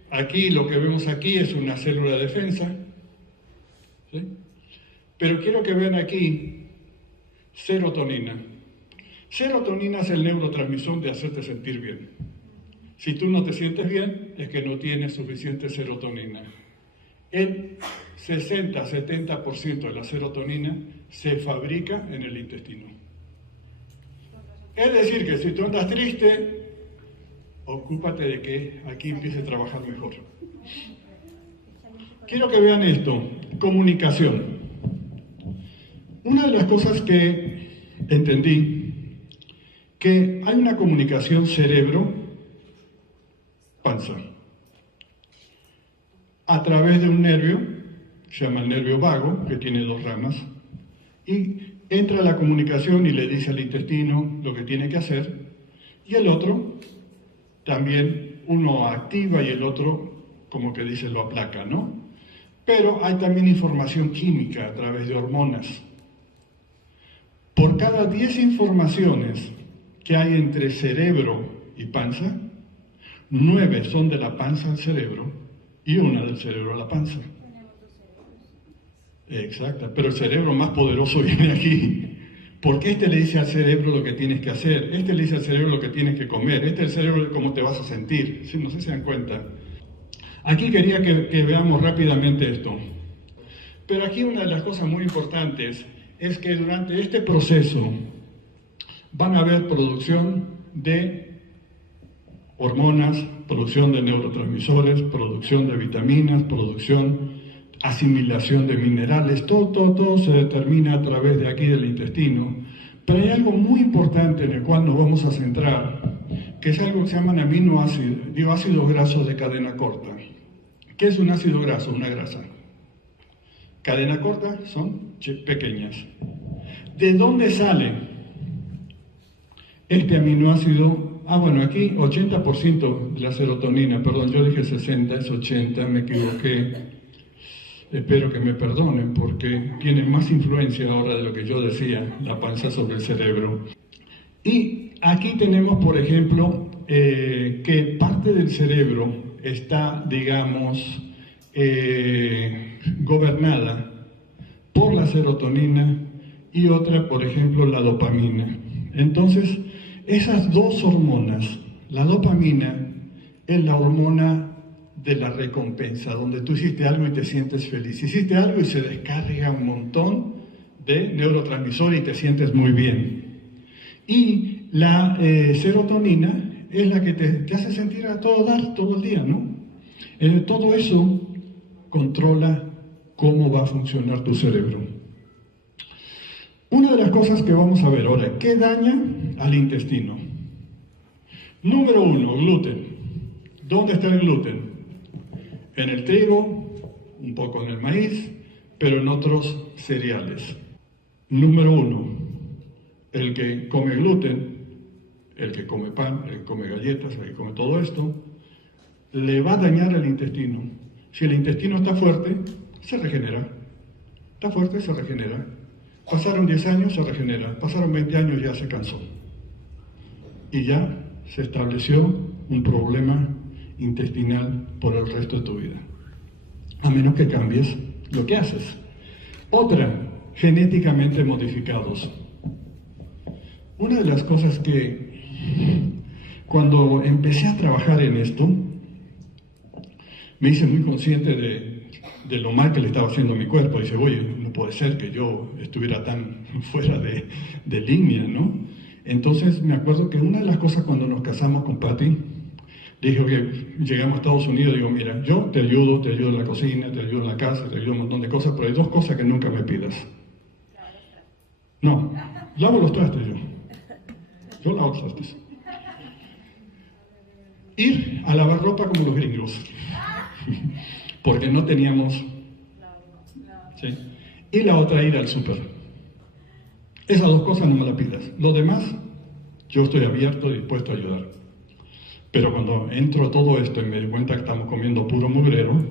Aquí, lo que vemos aquí es una célula de defensa, ¿sí? Pero quiero que vean aquí serotonina. Serotonina es el neurotransmisor de hacerte sentir bien. Si tú no te sientes bien, es que no tienes suficiente serotonina. El 60-70% de la serotonina se fabrica en el intestino. Es decir, que si tú andas triste, ocúpate de que aquí empiece a trabajar mejor. Quiero que vean esto, comunicación. Una de las cosas que entendí, que hay una comunicación cerebro-panza, a través de un nervio, se llama el nervio vago, que tiene 2 ramas, y entra la comunicación y le dice al intestino lo que tiene que hacer, y el otro también, uno activa y el otro como que dice lo aplaca, ¿no? Pero hay también información química a través de hormonas. Por cada 10 informaciones que hay entre cerebro y panza, 9 son de la panza al cerebro y 1 del cerebro a la panza. Exacto, pero el cerebro más poderoso viene aquí. Porque este le dice al cerebro lo que tienes que hacer, este le dice al cerebro lo que tienes que comer, este es el cerebro cómo te vas a sentir. ¿Sí? No sé si se dan cuenta. Aquí quería que veamos rápidamente esto. Pero aquí una de las cosas muy importantes es que durante este proceso van a haber producción de hormonas, producción de neurotransmisores, producción de vitaminas, producción asimilación de minerales, todo se determina a través de aquí del intestino. Pero hay algo muy importante en el cual nos vamos a centrar, que es algo que se llaman aminoácidos, ácidos grasos de cadena corta. ¿Qué es un ácido graso? Una grasa. Cadena corta son pequeñas. ¿De dónde sale este aminoácido? Bueno, aquí 80% de la serotonina, perdón, yo dije 60, es 80, me equivoqué. Espero que me perdonen porque tienen más influencia ahora de lo que yo decía, la panza sobre el cerebro. Y aquí tenemos, por ejemplo, que parte del cerebro está, digamos, gobernada por la serotonina y otra, por ejemplo, la dopamina. Entonces, esas dos hormonas, la dopamina es la hormona de la recompensa, donde tú hiciste algo y te sientes feliz. Hiciste algo y se descarga un montón de neurotransmisores y te sientes muy bien. Y la serotonina es la que te hace sentir a todo dar, todo el día, ¿no? Todo eso controla cómo va a funcionar tu cerebro. Una de las cosas que vamos a ver ahora, ¿qué daña al intestino? Número 1, gluten. ¿Dónde está el gluten? En el trigo, un poco en el maíz, pero en otros cereales. Número 1, el que come gluten, el que come pan, el que come galletas, el que come todo esto, le va a dañar el intestino. Si el intestino está fuerte, se regenera. Está fuerte, se regenera. Pasaron 10 años, se regenera. Pasaron 20 años, ya se cansó. Y ya se estableció un problema intestinal por el resto de tu vida, a menos que cambies lo que haces. Otra, genéticamente modificados. Una de las cosas que cuando empecé a trabajar en esto, me hice muy consciente de lo mal que le estaba haciendo a mi cuerpo. Dice, oye, no puede ser que yo estuviera tan fuera de línea, ¿no? Entonces me acuerdo que una de las cosas cuando nos casamos con Patty, dije, que llegamos a Estados Unidos, digo, mira, yo te ayudo en la cocina, te ayudo en la casa, te ayudo en un montón de cosas, pero hay dos cosas que nunca me pidas. No, lavo los trastes yo. Yo lavo los trastes. Ir a lavar ropa como los gringos. Porque no teníamos. ¿Sí? Y la otra, ir al súper. Esas dos cosas no me las pidas. Lo demás, yo estoy abierto y dispuesto a ayudar. Pero cuando entro a todo esto y me doy cuenta que estamos comiendo puro mugrero,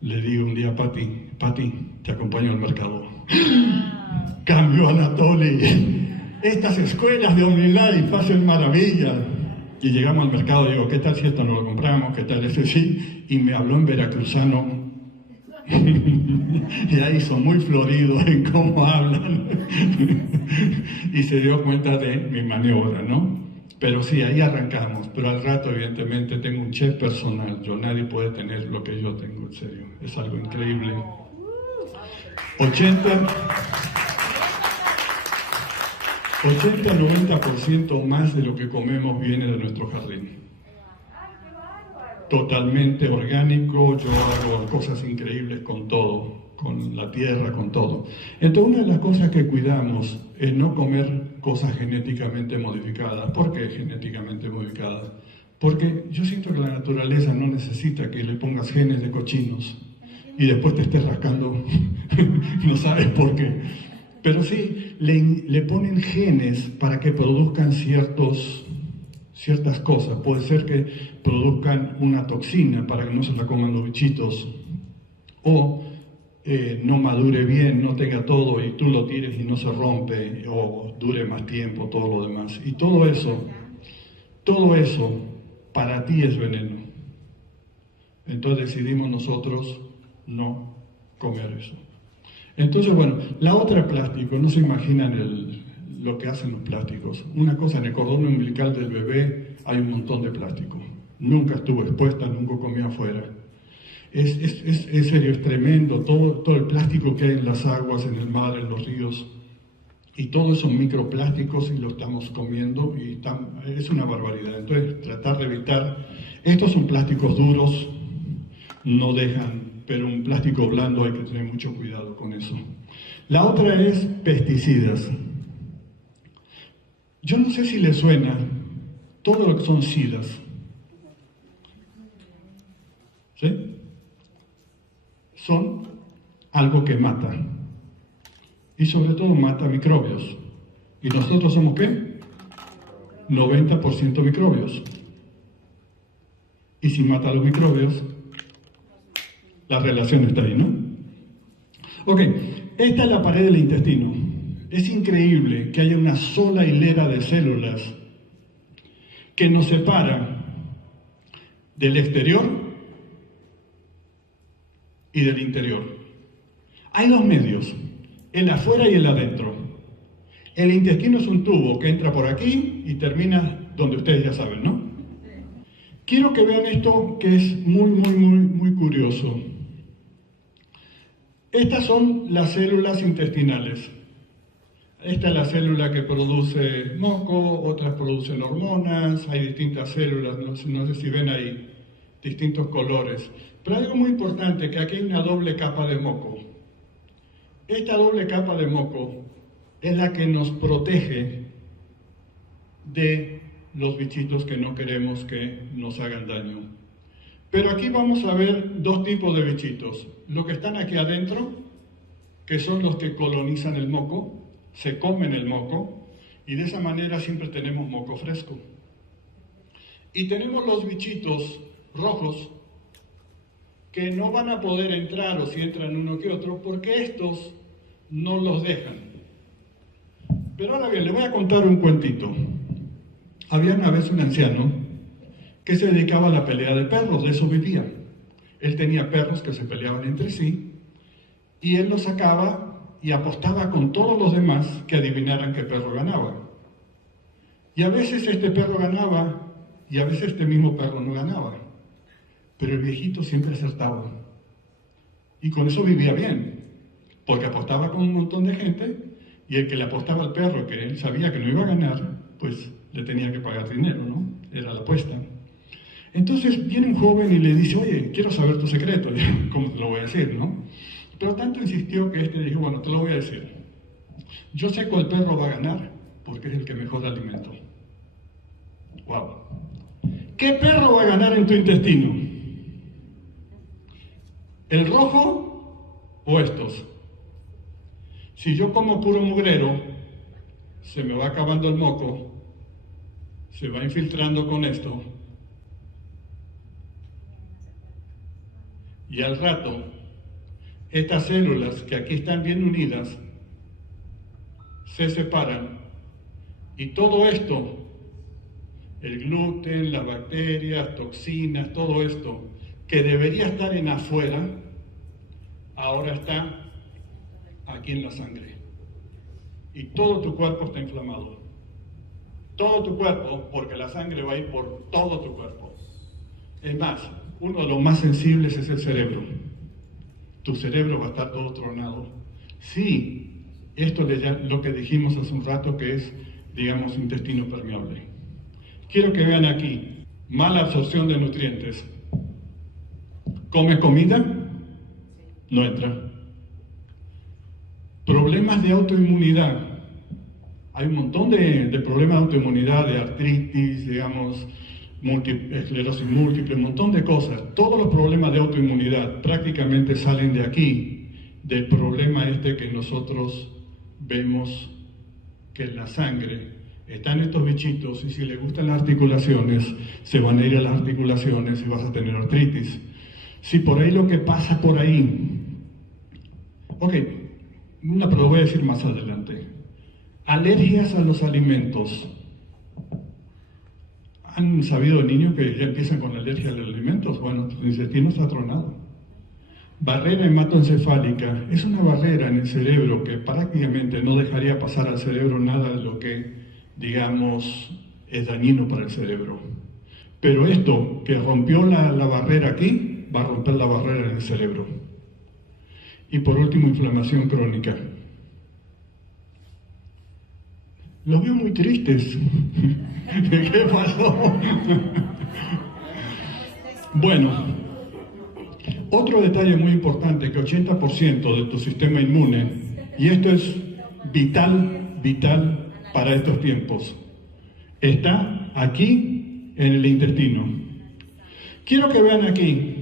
le digo un día a Pati, te acompaño al mercado. Cambio, Anatoly. Estas escuelas de OmniLife hacen maravillas. Y llegamos al mercado y digo, ¿qué tal si esto no lo compramos? ¿Qué tal ese sí? Y me habló en veracruzano. Y ahí son muy floridos en cómo hablan. Y se dio cuenta de mi maniobra, ¿no? Pero sí, ahí arrancamos. Pero al rato, evidentemente, tengo un chef personal. Nadie puede tener lo que yo tengo, en serio. Es algo increíble. 80-90% más de lo que comemos viene de nuestro jardín. Totalmente orgánico, yo hago cosas increíbles con todo, con la tierra, con todo. Entonces, una de las cosas que cuidamos es no comer cosas genéticamente modificadas. ¿Por qué genéticamente modificadas? Porque yo siento que la naturaleza no necesita que le pongas genes de cochinos y después te estés rascando, no sabes por qué. Pero sí, le ponen genes para que produzcan ciertas cosas. Puede ser que produzcan una toxina para que no se la coman los bichitos, o no madure bien, no tenga todo y tú lo tires y no se rompe, o dure más tiempo, todo lo demás. Y todo eso para ti es veneno. Entonces decidimos nosotros no comer eso. Entonces, bueno, la otra es plástico. No se imaginan lo que hacen los plásticos. Una cosa, en el cordón umbilical del bebé hay un montón de plástico. Nunca estuvo expuesta, nunca comía afuera. Es serio, es tremendo. Todo el plástico que hay en las aguas, en el mar, en los ríos. Y todos son microplásticos y lo estamos comiendo y es una barbaridad. Entonces, tratar de evitar. Estos son plásticos duros, no dejan pero un plástico blando hay que tener mucho cuidado con eso. La otra es pesticidas. Yo no sé si les suena todo lo que son SIDAs. ¿Sí? Son algo que mata. Y sobre todo mata microbios. ¿Y nosotros somos qué? 90% microbios. Y si mata a los microbios, la relación está ahí, ¿no? Ok, esta es la pared del intestino. Es increíble que haya una sola hilera de células que nos separa del exterior y del interior. Hay dos medios, el afuera y el adentro. El intestino es un tubo que entra por aquí y termina donde ustedes ya saben, ¿no? Quiero que vean esto que es muy curioso. Estas son las células intestinales. Esta es la célula que produce moco, otras producen hormonas, hay distintas células, no sé si ven ahí, distintos colores. Pero hay algo muy importante, que aquí hay una doble capa de moco. Esta doble capa de moco es la que nos protege de los bichitos que no queremos que nos hagan daño. Pero aquí vamos a ver dos tipos de bichitos. Los que están aquí adentro, que son los que colonizan el moco, se comen el moco, y de esa manera siempre tenemos moco fresco. Y tenemos los bichitos rojos, que no van a poder entrar, o si entran uno que otro, porque estos no los dejan. Pero ahora bien, les voy a contar un cuentito. Había una vez un anciano que se dedicaba a la pelea de perros, de eso vivía. Él tenía perros que se peleaban entre sí, y él los sacaba y apostaba con todos los demás que adivinaran qué perro ganaba. Y a veces este perro ganaba, y a veces este mismo perro no ganaba. Pero el viejito siempre acertaba. Y con eso vivía bien, porque apostaba con un montón de gente, y el que le apostaba al perro, que él sabía que no iba a ganar, pues le tenía que pagar dinero, ¿no? Era la apuesta. Entonces viene un joven y le dice, oye, quiero saber tu secreto. ¿Cómo te lo voy a decir, no? Pero tanto insistió que este dijo, bueno, te lo voy a decir. Yo sé cuál perro va a ganar, porque es el que mejor alimento. ¡Wow! ¿Qué perro va a ganar en tu intestino? ¿El rojo o estos? Si yo como puro mugrero, se me va acabando el moco, se va infiltrando con esto, y al rato, estas células que aquí están bien unidas, se separan, y todo esto, el gluten, las bacterias, toxinas, todo esto, que debería estar en afuera, ahora está aquí en la sangre. Y todo tu cuerpo está inflamado. Todo tu cuerpo, porque la sangre va a ir por todo tu cuerpo. Es más, uno de los más sensibles es el cerebro. Tu cerebro va a estar todo tronado. Sí, esto es lo que dijimos hace un rato que es, digamos, intestino permeable. Quiero que vean aquí, mala absorción de nutrientes. ¿Comes comida? No entra. Problemas de autoinmunidad. Hay un montón de problemas de autoinmunidad, de artritis, digamos, esclerosis múltiple, un montón de cosas. Todos los problemas de autoinmunidad prácticamente salen de aquí, del problema este que nosotros vemos que en la sangre están estos bichitos, y si le gustan las articulaciones, se van a ir a las articulaciones y vas a tener artritis. Si por ahí lo que pasa por ahí... Ok, pero lo voy a decir más adelante. Alergias a los alimentos. ¿Han sabido de niños que ya empiezan con alergia a los alimentos? Bueno, tu intestino está tronado. Barrera hematoencefálica. Es una barrera en el cerebro que prácticamente no dejaría pasar al cerebro nada de lo que, digamos, es dañino para el cerebro. Pero esto que rompió la barrera aquí, va a romper la barrera en el cerebro. Y por último, inflamación crónica. Los veo muy tristes. ¿Qué pasó? Bueno, Otro detalle muy importante, que 80% de tu sistema inmune, y esto es vital para estos tiempos, está aquí en el intestino. Quiero que vean aquí,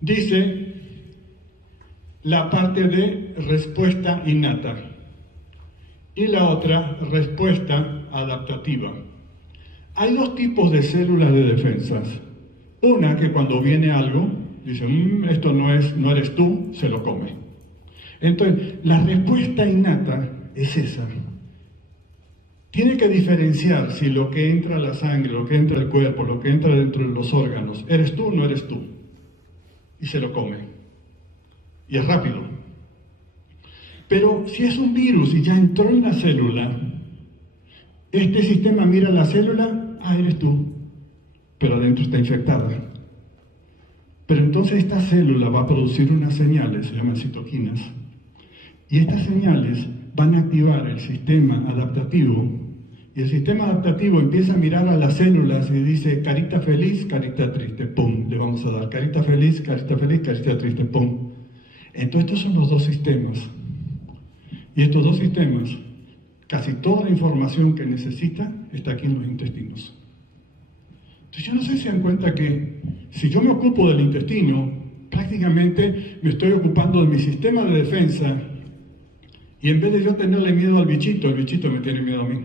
dice la parte de respuesta innata y la otra respuesta adaptativa. Hay dos tipos de células de defensas. Una que cuando viene algo, dice, esto no eres tú, se lo come. Entonces, la respuesta innata es esa. Tiene que diferenciar si lo que entra a la sangre, lo que entra al cuerpo, lo que entra dentro de los órganos, eres tú o no eres tú. Y se lo come. Y es rápido. Pero si es un virus y ya entró en la célula, este sistema mira la célula, eres tú, pero adentro está infectada. Pero entonces esta célula va a producir unas señales, se llaman citoquinas, y estas señales van a activar el sistema adaptativo, y el sistema adaptativo empieza a mirar a las células y dice, carita feliz, carita triste, pum, le vamos a dar carita feliz, carita triste, pum. Entonces estos son los dos sistemas, y estos dos sistemas, casi toda la información que necesita está aquí en los intestinos. Entonces yo no sé si se dan cuenta que si yo me ocupo del intestino, prácticamente me estoy ocupando de mi sistema de defensa, y en vez de yo tenerle miedo al bichito, el bichito me tiene miedo a mí.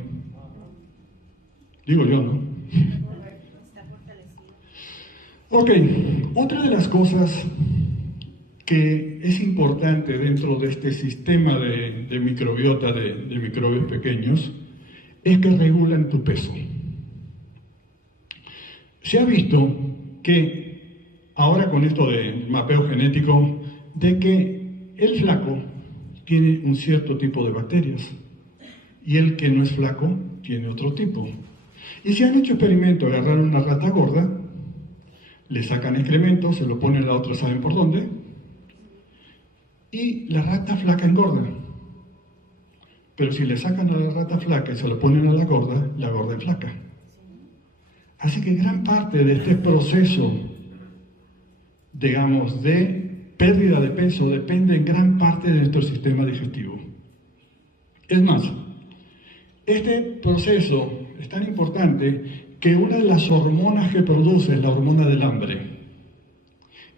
Digo yo, ¿no? Ok, otra de las cosas que es importante dentro de este sistema de microbiota, de microbios pequeños, es que regulan tu peso. Se ha visto que, ahora con esto del mapeo genético, de que el flaco tiene un cierto tipo de bacterias y el que no es flaco tiene otro tipo. Y se han hecho experimentos, agarrar una rata gorda, le sacan excremento, se lo ponen a la otra, ¿saben por dónde? Y la rata flaca engorda. Pero si le sacan a la rata flaca y se lo ponen a la gorda es flaca. Así que gran parte de este proceso, digamos, de pérdida de peso depende en gran parte de nuestro sistema digestivo. Es más, este proceso es tan importante que una de las hormonas que produce es la hormona del hambre.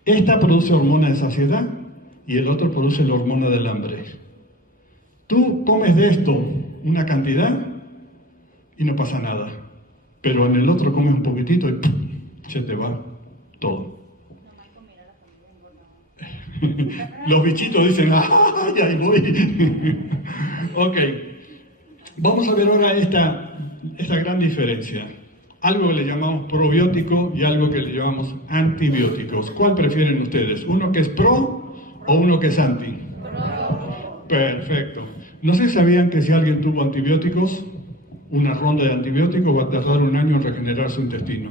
Esta produce hormona de saciedad y el otro produce la hormona del hambre. Tú comes de esto una cantidad y no pasa nada, pero en el otro comes un poquitito y se te va todo. Los bichitos dicen, ¡ay, ahí voy! Ok, vamos a ver ahora esta gran diferencia. Algo que le llamamos probiótico y algo que le llamamos antibióticos. ¿Cuál prefieren ustedes? ¿Uno que es pro o uno que es anti? Pro. Perfecto. No sé si sabían que si alguien tuvo antibióticos, una ronda de antibióticos va a tardar 1 año en regenerar su intestino.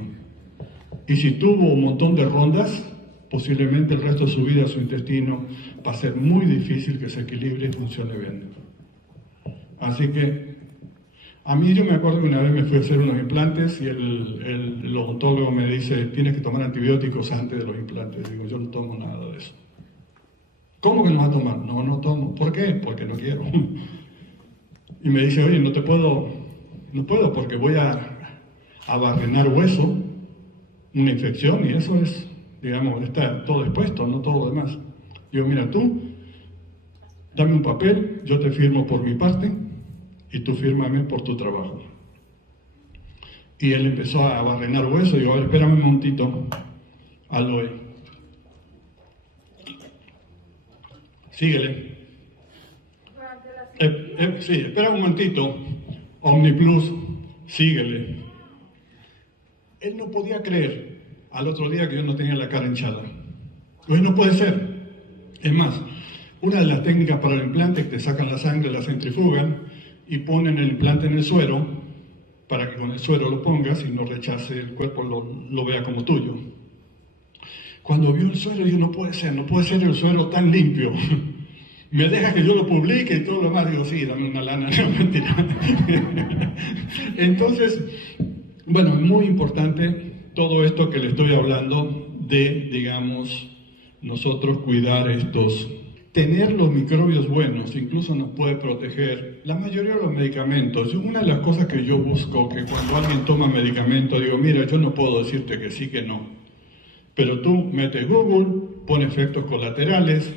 Y si tuvo un montón de rondas, posiblemente el resto de su vida su intestino va a ser muy difícil que se equilibre y funcione bien. Así que, a mí yo me acuerdo que una vez me fui a hacer unos implantes y el odontólogo me dice, tienes que tomar antibióticos antes de los implantes. Digo, yo no tomo nada de eso. ¿Cómo que no vas a tomar? No tomo. ¿Por qué? Porque no quiero. Y me dice, oye, no puedo porque voy a barrenar hueso, una infección, y eso es, digamos, está todo expuesto, no todo lo demás. Digo, mira, tú, dame un papel, yo te firmo por mi parte, y tú fírmame por tu trabajo. Y él empezó a barrenar hueso, y digo, a ver, espérame un momentito, aloe. Síguele. Sí, espera un momentito, Omniplus, síguele. Él no podía creer al otro día que yo no tenía la cara hinchada. Pues no puede ser. Es más, una de las técnicas para el implante es que te sacan la sangre, la centrifugan y ponen el implante en el suero para que con el suero lo pongas y no rechace, el cuerpo lo vea como tuyo. Cuando vio el suero, dijo, no puede ser el suero tan limpio. ¿Me dejas que yo lo publique y todo lo demás? Digo, sí, dame una lana, no, mentira. Entonces, bueno, muy importante todo esto que le estoy hablando de, digamos, nosotros cuidar estos. Tener los microbios buenos incluso nos puede proteger la mayoría de los medicamentos. Una de las cosas que yo busco, que cuando alguien toma medicamento, digo, mira, yo no puedo decirte que sí, que no. Pero tú metes Google, pon efectos colaterales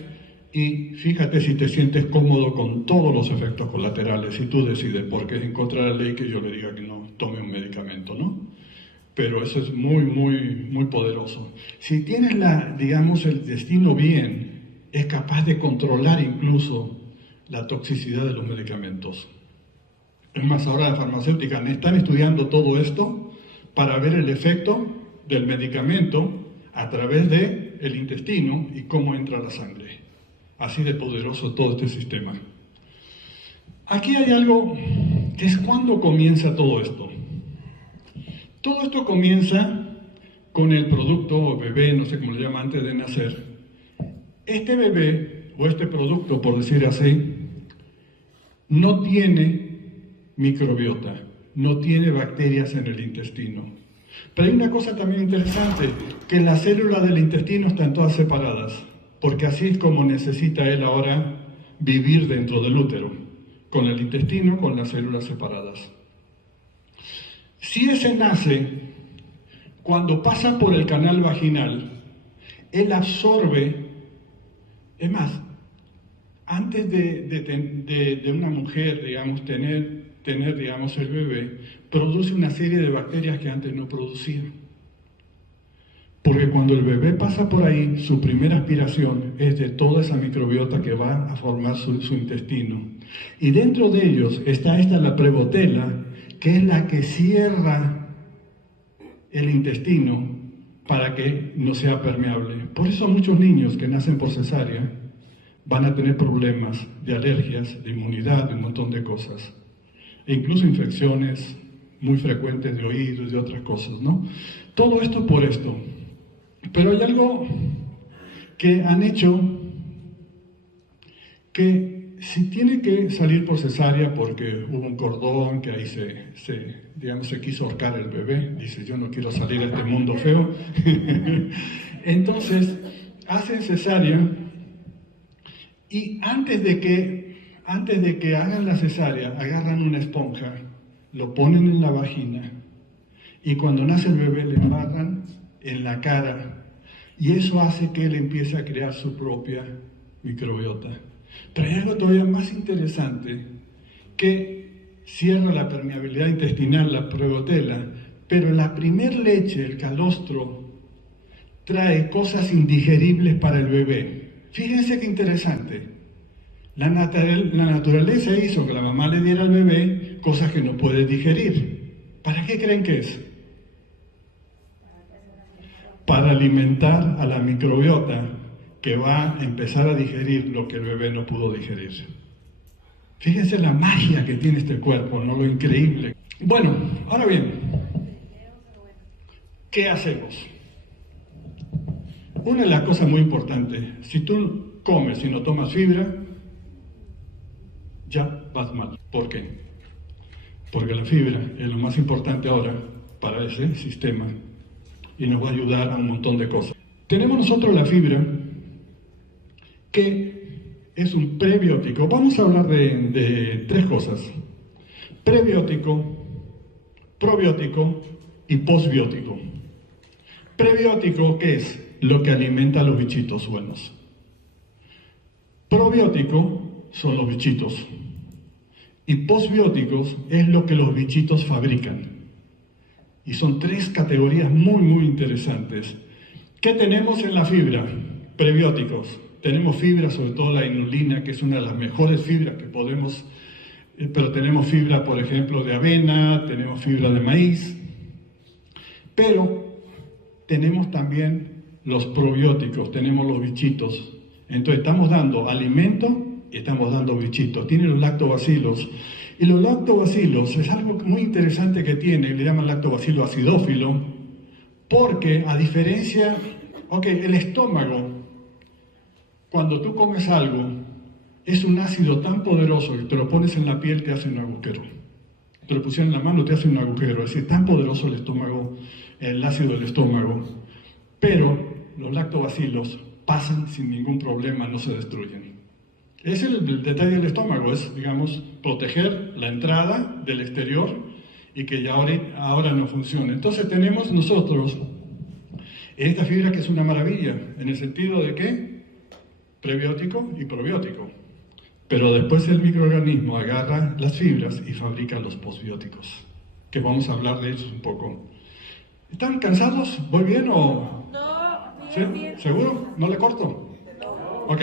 y fíjate si te sientes cómodo con todos los efectos colaterales y tú decides, porque es en contra de la ley que yo le diga que no tome un medicamento, ¿no? Pero eso es muy, muy, muy poderoso. Si tienes el destino bien, es capaz de controlar incluso la toxicidad de los medicamentos. Es más, ahora la farmacéutica están estudiando todo esto para ver el efecto del medicamento a través del intestino y cómo entra a la sangre. Así de poderoso todo este sistema. Aquí hay algo que es cuando comienza todo esto. Todo esto comienza con el producto o bebé, no sé cómo lo llaman, antes de nacer. Este bebé, o este producto, por decir así, no tiene microbiota, no tiene bacterias en el intestino. Pero hay una cosa también interesante, que las células del intestino están todas separadas, porque así es como necesita él ahora vivir dentro del útero, con el intestino, con las células separadas. Si ese nace, cuando pasa por el canal vaginal, él absorbe. Es más, antes de una mujer, digamos, tener, digamos, el bebé, produce una serie de bacterias que antes no producía. Porque cuando el bebé pasa por ahí, su primera aspiración es de toda esa microbiota que va a formar su intestino. Y dentro de ellos está la prebotela, que es la que cierra el intestino para que no sea permeable. Por eso muchos niños que nacen por cesárea van a tener problemas de alergias, de inmunidad, de un montón de cosas. E incluso infecciones muy frecuentes de oído y de otras cosas, ¿no? Todo esto por esto. Pero hay algo que han hecho que si tiene que salir por cesárea porque hubo un cordón que ahí se quiso ahorcar el bebé, dice yo no quiero salir a este mundo feo, entonces hacen cesárea y antes de que hagan la cesárea agarran una esponja, lo ponen en la vagina y cuando nace el bebé le embarran en la cara y eso hace que él empiece a crear su propia microbiota. Pero hay algo todavía más interesante, que cierra la permeabilidad intestinal, la prebotela, pero la primer leche, el calostro, trae cosas indigeribles para el bebé. Fíjense qué interesante. La naturaleza hizo que la mamá le diera al bebé cosas que no puede digerir. ¿Para qué creen que es? Para alimentar a la microbiota que va a empezar a digerir lo que el bebé no pudo digerir. Fíjense la magia que tiene este cuerpo, ¿no? Lo increíble. Bueno, ahora bien, ¿qué hacemos? Una de las cosas muy importantes, si tú comes y no tomas fibra, ya vas mal. ¿Por qué? Porque la fibra es lo más importante ahora para ese sistema y nos va a ayudar a un montón de cosas. Tenemos nosotros la fibra, que es un prebiótico. Vamos a hablar de tres cosas: prebiótico, probiótico y posbiótico. Prebiótico, ¿qué es? Lo que alimenta a los bichitos buenos. Probiótico son los bichitos. Y posbióticos es lo que los bichitos fabrican. Y son tres categorías muy, muy interesantes. ¿Qué tenemos en la fibra? Prebióticos. Tenemos fibra, sobre todo la inulina, que es una de las mejores fibras que podemos, pero tenemos fibra, por ejemplo, de avena, tenemos fibra de maíz, pero tenemos también los probióticos, tenemos los bichitos. Entonces estamos dando alimento y estamos dando bichitos. Tiene los lactobacilos. Y los lactobacilos es algo muy interesante que tiene, le llaman lactobacilo acidófilo, porque a diferencia, el estómago, cuando tú comes algo, es un ácido tan poderoso que te lo pones en la piel, te hace un agujero. Te lo pusieron en la mano, te hace un agujero. Es decir, tan poderoso el estómago, el ácido del estómago. Pero los lactobacilos pasan sin ningún problema, no se destruyen. Es el detalle del estómago, es, digamos, proteger la entrada del exterior y que ya ahora no funcione. Entonces tenemos nosotros esta fibra que es una maravilla, en el sentido de que prebiótico y probiótico. Pero después el microorganismo agarra las fibras y fabrica los posbióticos, que vamos a hablar de ellos un poco. ¿Están cansados? ¿Voy bien o...? No, ¿Sí? bien. ¿Seguro? ¿No le corto? Ok,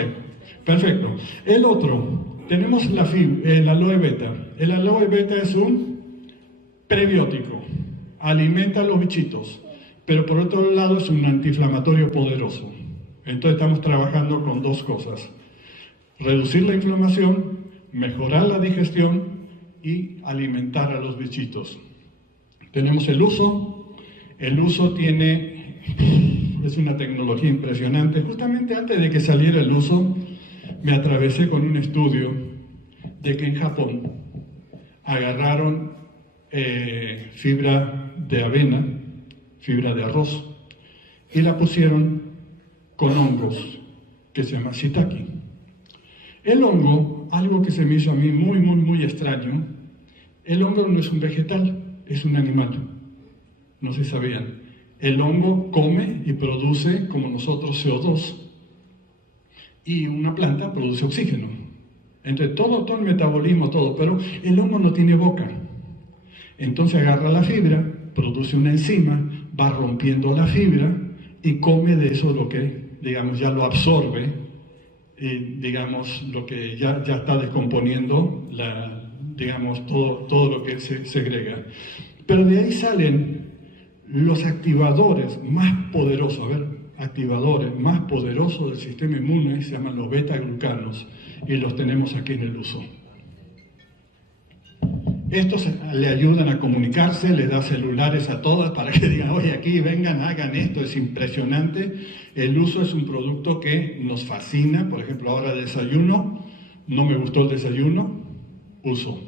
perfecto. El otro, tenemos el aloe beta. El aloe beta es un prebiótico, alimenta a los bichitos, pero por otro lado es un antiinflamatorio poderoso. Entonces estamos trabajando con dos cosas: reducir la inflamación, mejorar la digestión y alimentar a los bichitos. Tenemos el uso es una tecnología impresionante. Justamente antes de que saliera el uso, me atravesé con un estudio de que en Japón agarraron fibra de avena, fibra de arroz, y la pusieron con hongos que se llama shiitake. El hongo, algo que se me hizo a mí muy, muy, muy extraño, el hongo no es un vegetal, es un animal. No sé si sabían. El hongo come y produce, como nosotros, CO2. Y una planta produce oxígeno. Entonces, todo el metabolismo, todo. Pero el hongo no tiene boca. Entonces agarra la fibra, produce una enzima, va rompiendo la fibra y come de eso lo que, digamos, ya lo absorbe. Digamos, lo que ya está descomponiendo, digamos, todo lo que se segrega. Pero de ahí salen los activadores más poderosos, activadores más poderosos del sistema inmune, se llaman los beta-glucanos, y los tenemos aquí en el uso. Estos le ayudan a comunicarse, les da celulares a todas para que digan, oye, aquí vengan, hagan esto, es impresionante. El uso es un producto que nos fascina. Por ejemplo, ahora desayuno, no me gustó el desayuno, uso.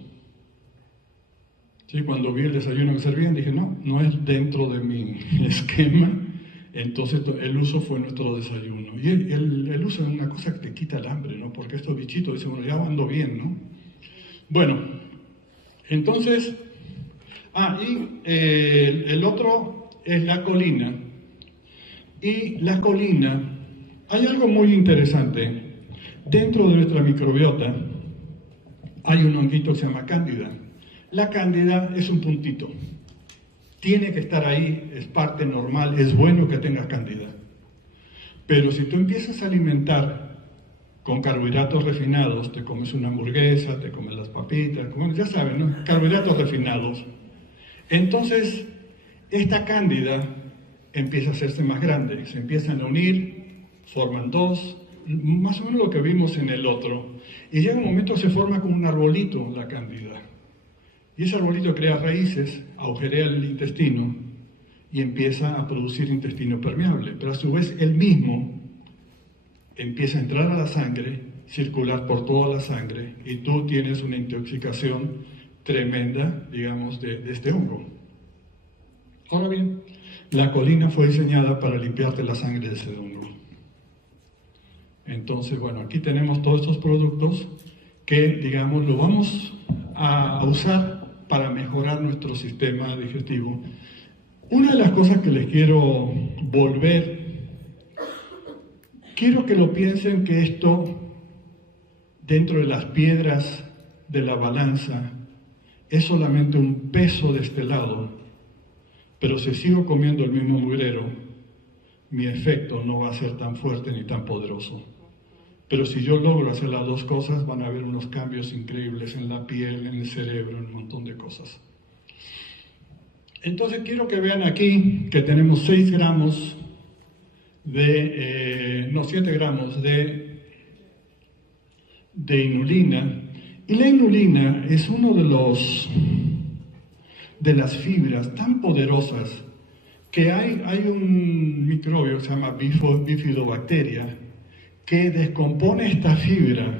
Sí, cuando vi el desayuno que servían, dije, no es dentro de mi esquema. Entonces el uso fue nuestro desayuno. Y el uso es una cosa que te quita el hambre, ¿no? Porque estos bichitos dicen, bueno, ya ando bien, ¿no? Bueno, entonces, el otro es la colina. Y la colina, hay algo muy interesante. Dentro de nuestra microbiota hay un honguito que se llama cándida. La cándida es un puntito. Tiene que estar ahí, es parte normal, es bueno que tengas cándida. Pero si tú empiezas a alimentar con carbohidratos refinados, te comes una hamburguesa, te comes las papitas, bueno, ya saben, ¿no? Carbohidratos refinados. Entonces, esta cándida empieza a hacerse más grande, se empiezan a unir, forman dos, más o menos lo que vimos en el otro. Y llega un momento se forma como un arbolito la cándida. Y ese arbolito crea raíces, agujerea el intestino y empieza a producir intestino permeable. Pero a su vez él mismo empieza a entrar a la sangre, circular por toda la sangre, y tú tienes una intoxicación tremenda, digamos, de este hongo. Ahora bien, la colina fue diseñada para limpiarte la sangre de ese hongo. Entonces, bueno, aquí tenemos todos estos productos que, digamos, lo vamos a usar para mejorar nuestro sistema digestivo. Una de las cosas que les quiero quiero que lo piensen que esto, dentro de las piedras de la balanza, es solamente un peso de este lado, pero si sigo comiendo el mismo mugrero, mi efecto no va a ser tan fuerte ni tan poderoso. Pero si yo logro hacer las dos cosas, van a haber unos cambios increíbles en la piel, en el cerebro, en un montón de cosas. Entonces quiero que vean aquí que tenemos 7 gramos de inulina. Y la inulina es uno de las fibras tan poderosas que hay un microbio que se llama bifidobacteria que descompone esta fibra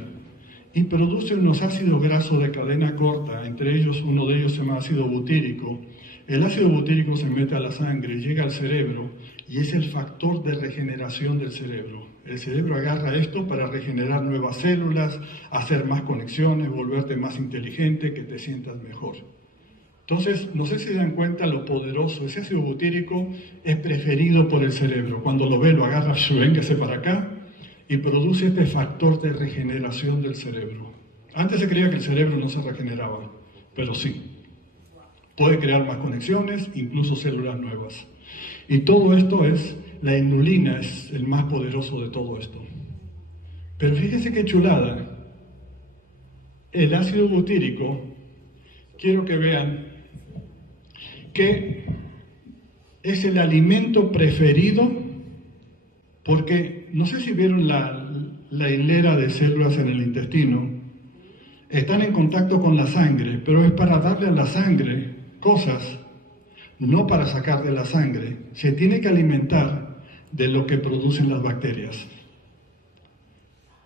y produce unos ácidos grasos de cadena corta, entre ellos uno de ellos se llama ácido butírico. El ácido butírico se mete a la sangre, llega al cerebro y es el factor de regeneración del cerebro. El cerebro agarra esto para regenerar nuevas células, hacer más conexiones, volverte más inteligente, que te sientas mejor. Entonces, no sé si se dan cuenta lo poderoso. Ese ácido butírico es preferido por el cerebro. Cuando lo ve, lo agarra, véngase para acá, y produce este factor de regeneración del cerebro. Antes se creía que el cerebro no se regeneraba, pero sí. Puede crear más conexiones, incluso células nuevas. Y todo esto la inulina es el más poderoso de todo esto. Pero fíjense qué chulada. El ácido butírico, quiero que vean que es el alimento preferido, porque no sé si vieron la hilera de células en el intestino. Están en contacto con la sangre, pero es para darle a la sangre cosas, no para sacar de la sangre. Se tiene que alimentar de lo que producen las bacterias.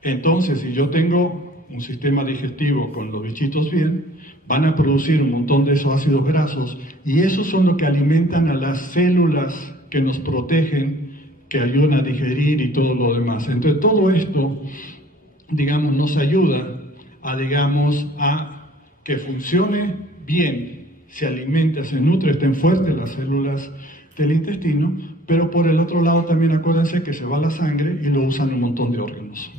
Entonces, si yo tengo un sistema digestivo con los bichitos bien, van a producir un montón de esos ácidos grasos, y esos son los que alimentan a las células que nos protegen, que ayudan a digerir y todo lo demás. Entonces, todo esto, digamos, nos ayuda a que funcione bien, se alimenta, se nutre, estén fuertes las células del intestino, pero por el otro lado también acuérdense que se va la sangre y lo usan un montón de órganos.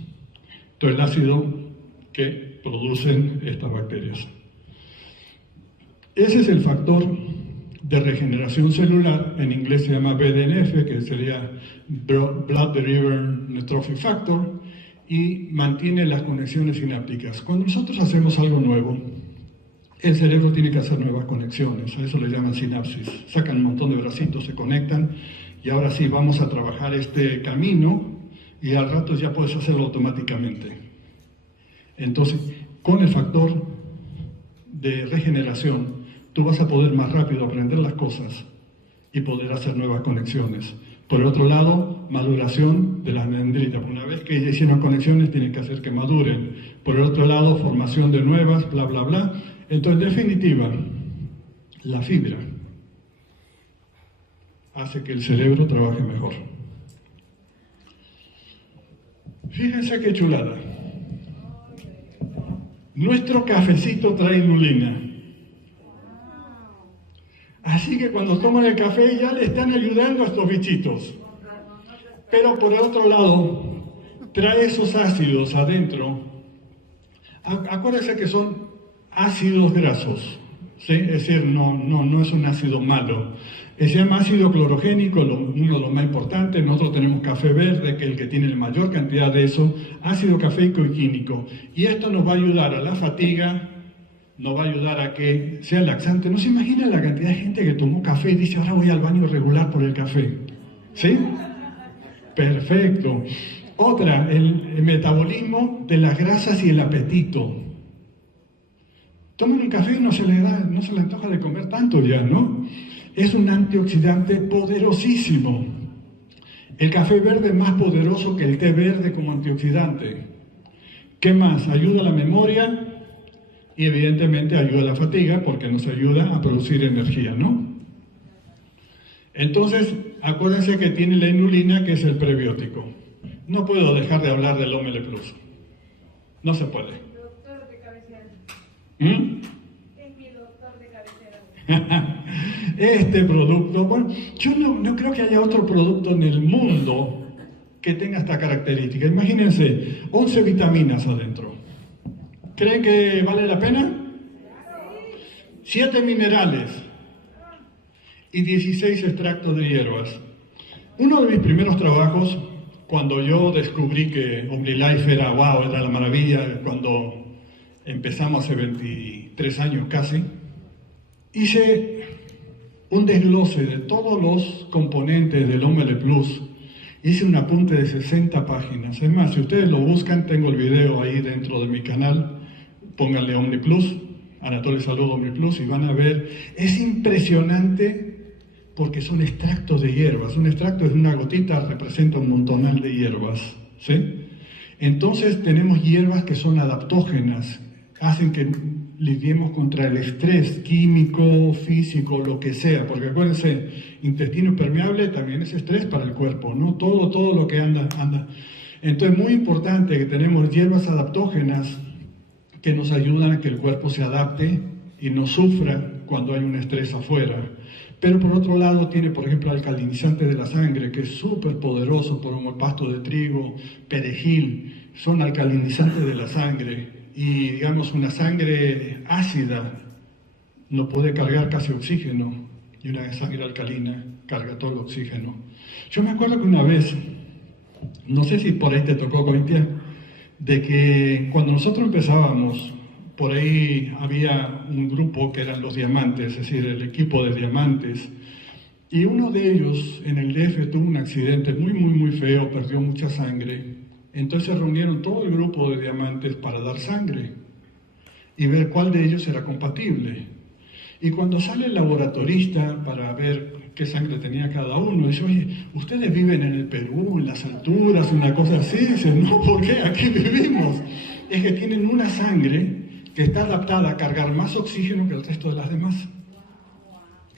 Entonces, el ácido que producen estas bacterias. Ese es el factor de regeneración celular, en inglés se llama BDNF, que sería Blood Derivative Neurotrophic Factor, y mantiene las conexiones sinápticas. Cuando nosotros hacemos algo nuevo, el cerebro tiene que hacer nuevas conexiones, a eso le llaman sinapsis. Sacan un montón de bracitos, se conectan, y ahora sí vamos a trabajar este camino, y al rato ya puedes hacerlo automáticamente. Entonces, con el factor de regeneración, tú vas a poder más rápido aprender las cosas y poder hacer nuevas conexiones. Por el otro lado, maduración de las dendritas. Una vez que ya hicieron conexiones, tienen que hacer que maduren. Por el otro lado, formación de nuevas, bla, bla, bla. Entonces, en definitiva, la fibra hace que el cerebro trabaje mejor. Fíjense qué chulada. Nuestro cafecito trae inulina. Así que cuando toman el café ya le están ayudando a estos bichitos. Pero por el otro lado, trae esos ácidos adentro. Acuérdense que son ácidos grasos, ¿sí? Es decir, no es un ácido malo. Se llama ácido clorogénico, uno de los más importantes. Nosotros tenemos café verde, que es el que tiene la mayor cantidad de eso, ácido cafeico y químico. Y esto nos va a ayudar a la fatiga, nos va a ayudar a que sea laxante. ¿No se imagina la cantidad de gente que tomó café y dice, ahora voy al baño regular por el café? ¿Sí? Perfecto. Otra, el metabolismo de las grasas y el apetito. Toman un café y no se le antoja de comer tanto ya, ¿no? Es un antioxidante poderosísimo. El café verde es más poderoso que el té verde como antioxidante. ¿Qué más? Ayuda a la memoria y evidentemente ayuda a la fatiga porque nos ayuda a producir energía, ¿no? Entonces, acuérdense que tiene la inulina, que es el prebiótico. No puedo dejar de hablar del Omele Plus. No se puede. Doctor de cabecera. Es mi doctor de cabecera. Este producto, bueno, yo no creo que haya otro producto en el mundo que tenga esta característica. Imagínense, 11 vitaminas adentro. ¿Creen que vale la pena? 7 minerales y 16 extractos de hierbas. Uno de mis primeros trabajos, cuando yo descubrí que OmniLife era la maravilla, cuando empezamos hace 23 años casi, hice un desglose de todos los componentes del Omele Plus. Hice un apunte de 60 páginas. Es más, si ustedes lo buscan, tengo el video ahí dentro de mi canal. Pónganle OmniPlus, Anatolio Salud OmniPlus, y van a ver. Es impresionante porque son extractos de hierbas. Un extracto de una gotita representa un montonal de hierbas, ¿sí? Entonces tenemos hierbas que son adaptógenas, hacen que lidiemos contra el estrés químico, físico, lo que sea, porque acuérdense, intestino permeable también es estrés para el cuerpo, ¿no? Todo lo que anda. Entonces es muy importante que tenemos hierbas adaptógenas que nos ayudan a que el cuerpo se adapte y no sufra cuando hay un estrés afuera. Pero por otro lado tiene, por ejemplo, alcalinizante de la sangre, que es súper poderoso, como el pasto de trigo, perejil, son alcalinizantes de la sangre. Y digamos, una sangre ácida no puede cargar casi oxígeno, y una sangre alcalina carga todo el oxígeno. Yo me acuerdo que una vez, no sé si por ahí te tocó, Corintia, de que cuando nosotros empezábamos, por ahí había un grupo que eran los diamantes, es decir, el equipo de diamantes, y uno de ellos en el DF tuvo un accidente muy feo, perdió mucha sangre. Entonces se reunieron todo el grupo de diamantes para dar sangre y ver cuál de ellos era compatible. Y cuando sale el laboratorista para ver qué sangre tenía cada uno, dice, oye, ¿ustedes viven en el Perú, en las alturas, una cosa así? Dice, no, ¿por qué? Aquí vivimos. Es que tienen una sangre que está adaptada a cargar más oxígeno que el resto de las demás.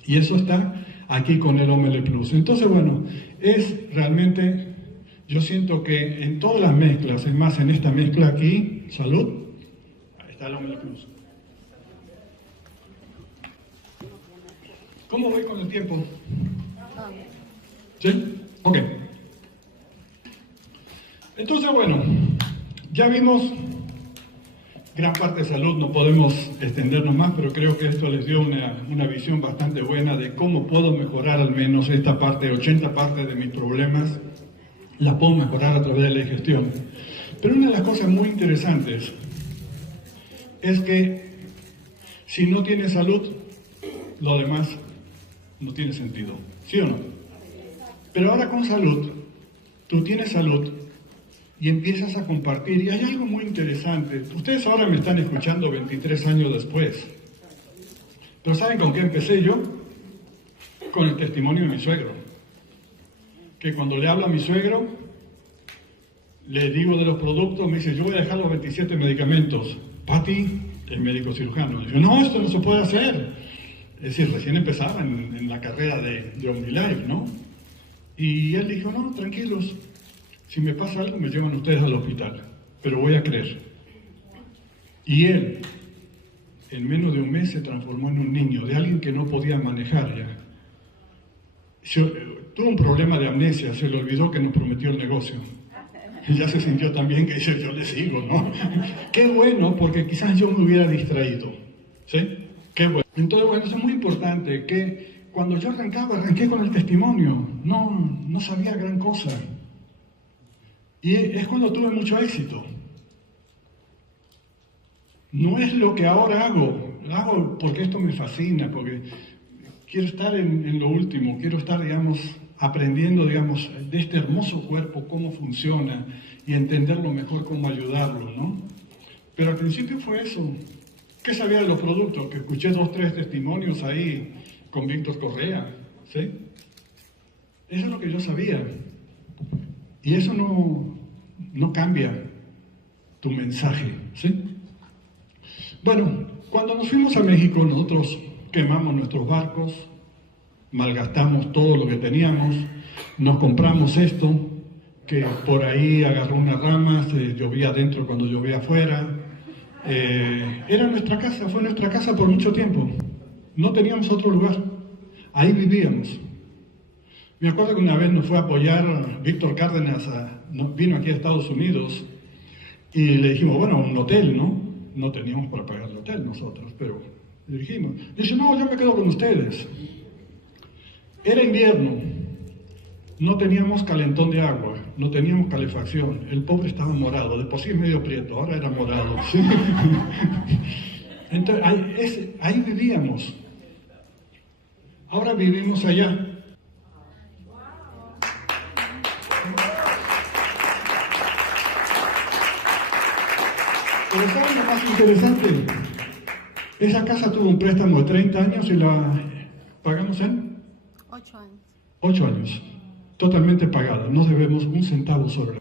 Y eso está aquí con el OML Plus. Entonces, bueno, es realmente... Yo siento que en todas las mezclas, es más, en esta mezcla aquí, salud, ahí está el OML Plus. ¿Cómo voy con el tiempo? ¿Sí? Ok. Entonces, bueno, ya vimos gran parte de salud, no podemos extendernos más, pero creo que esto les dio una visión bastante buena de cómo puedo mejorar al menos esta parte, 80 partes de mis problemas. La puedo mejorar a través de la digestión. Pero una de las cosas muy interesantes es que si no tienes salud, lo demás no tiene sentido. ¿Sí o no? Pero ahora con salud, tú tienes salud y empiezas a compartir. Y hay algo muy interesante. Ustedes ahora me están escuchando 23 años después. Pero ¿saben con qué empecé yo? Con el testimonio de mi suegro. Que cuando le hablo a mi suegro, le digo de los productos, me dice, yo voy a dejar los 27 medicamentos. Pati, el médico cirujano, dice, no, esto no se puede hacer. Es decir, recién empezaba en la carrera de OmniLife, ¿no? Y él dijo, no, tranquilos, si me pasa algo me llevan ustedes al hospital, pero voy a creer. Y él, en menos de un mes, se transformó en un niño, de alguien que no podía manejar ya. Tuvo un problema de amnesia, se le olvidó que nos prometió el negocio. Y ya se sintió también que dice, yo le sigo, ¿no? Qué bueno, porque quizás yo me hubiera distraído, ¿sí? Qué bueno. Entonces, bueno, eso es muy importante, que cuando yo arranqué con el testimonio, no sabía gran cosa. Y es cuando tuve mucho éxito. No es lo que ahora hago porque esto me fascina, porque quiero estar en lo último, quiero estar, digamos, aprendiendo, digamos, de este hermoso cuerpo, cómo funciona y entenderlo mejor, cómo ayudarlo, ¿no? Pero al principio fue eso. ¿Qué sabía de los productos? Que escuché 2, 3 testimonios ahí con Víctor Correa, ¿sí? Eso es lo que yo sabía. Y eso no cambia tu mensaje, ¿sí? Bueno, cuando nos fuimos a México, nosotros quemamos nuestros barcos, malgastamos todo lo que teníamos, nos compramos esto, que por ahí agarró una rama, se llovía adentro cuando llovía afuera. Era nuestra casa, fue nuestra casa por mucho tiempo. No teníamos otro lugar, ahí vivíamos. Me acuerdo que una vez nos fue a apoyar Víctor Cárdenas, vino aquí a Estados Unidos, y le dijimos, bueno, un hotel, ¿no? No teníamos para pagar el hotel nosotros, pero le dijimos. Dice, no, yo me quedo con ustedes. Era invierno, no teníamos calentón de agua, no teníamos calefacción. El pobre estaba morado, de por sí es medio prieto, ahora era morado. ¿Sí? Entonces, ahí vivíamos. Ahora vivimos allá. Pero ¿saben lo más interesante? Esa casa tuvo un préstamo de 30 años y la pagamos en 8 años. 8 años. Totalmente pagada. No debemos un centavo sobre.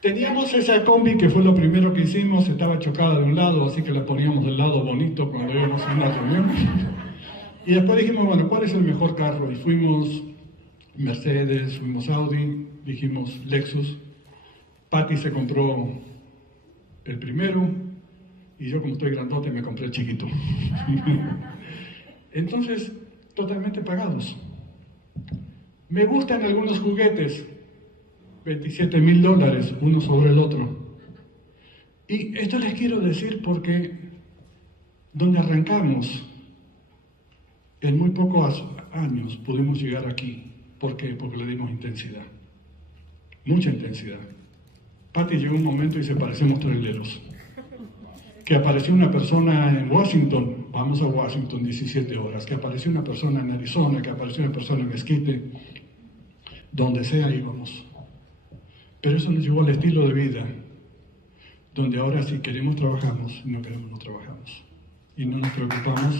Teníamos esa combi que fue lo primero que hicimos, estaba chocada de un lado, así que la poníamos del lado bonito cuando íbamos a una reunión. Y después dijimos, bueno, ¿cuál es el mejor carro? Y fuimos Mercedes, fuimos Audi, dijimos Lexus. Patty se compró el primero y yo, como estoy grandote, me compré el chiquito. Entonces, totalmente pagados. Me gustan algunos juguetes, $27,000, uno sobre el otro. Y esto les quiero decir porque donde arrancamos, en muy pocos años pudimos llegar aquí. ¿Por qué? Porque le dimos intensidad, mucha intensidad. Patty llegó un momento y se parecemos traileros. Que apareció una persona en Washington, vamos a Washington 17 horas, que apareció una persona en Arizona, que apareció una persona en Mesquite, donde sea íbamos. Pero eso nos llevó al estilo de vida, donde ahora si queremos trabajamos, si no queremos no trabajamos. Y no nos preocupamos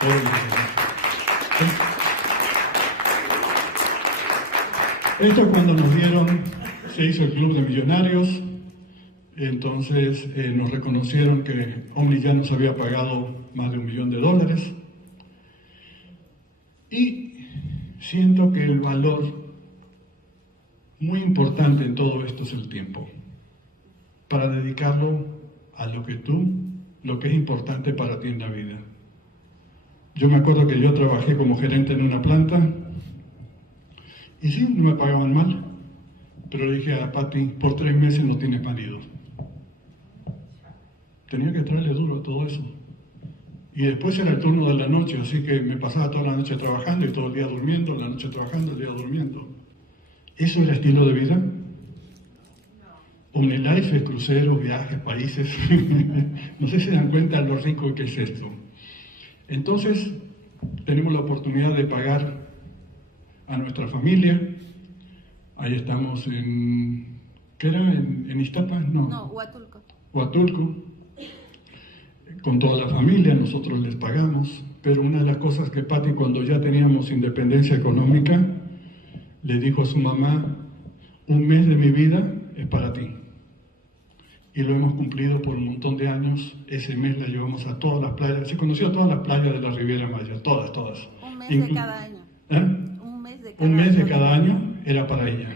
por el dinero. Esto cuando nos dieron, se hizo el Club de Millonarios, entonces nos reconocieron que Omni ya nos había pagado más de $1 millón. Y siento que el valor muy importante en todo esto es el tiempo, para dedicarlo a lo que es importante para ti en la vida. Yo me acuerdo que yo trabajé como gerente en una planta y sí, no me pagaban mal, pero le dije a Patty, por 3 meses no tienes marido. Tenía que traerle duro a todo eso. Y después era el turno de la noche, así que me pasaba toda la noche trabajando y todo el día durmiendo, la noche trabajando, el día durmiendo. ¿Eso era estilo de vida? OmniLife, cruceros, viajes, países. No sé si se dan cuenta lo rico que es esto. Entonces, tenemos la oportunidad de pagar a nuestra familia. Ahí estamos ¿qué era? ¿En Iztapa? No, Huatulco. Huatulco. Con toda la familia, nosotros les pagamos. Pero una de las cosas que Patty, cuando ya teníamos independencia económica, le dijo a su mamá, 1 mes de mi vida es para ti. Y lo hemos cumplido por un montón de años. Ese mes la llevamos a todas las playas. Se conoció a todas las playas de la Riviera Maya, todas. Un mes de cada año. Un mes de cada año era para ella.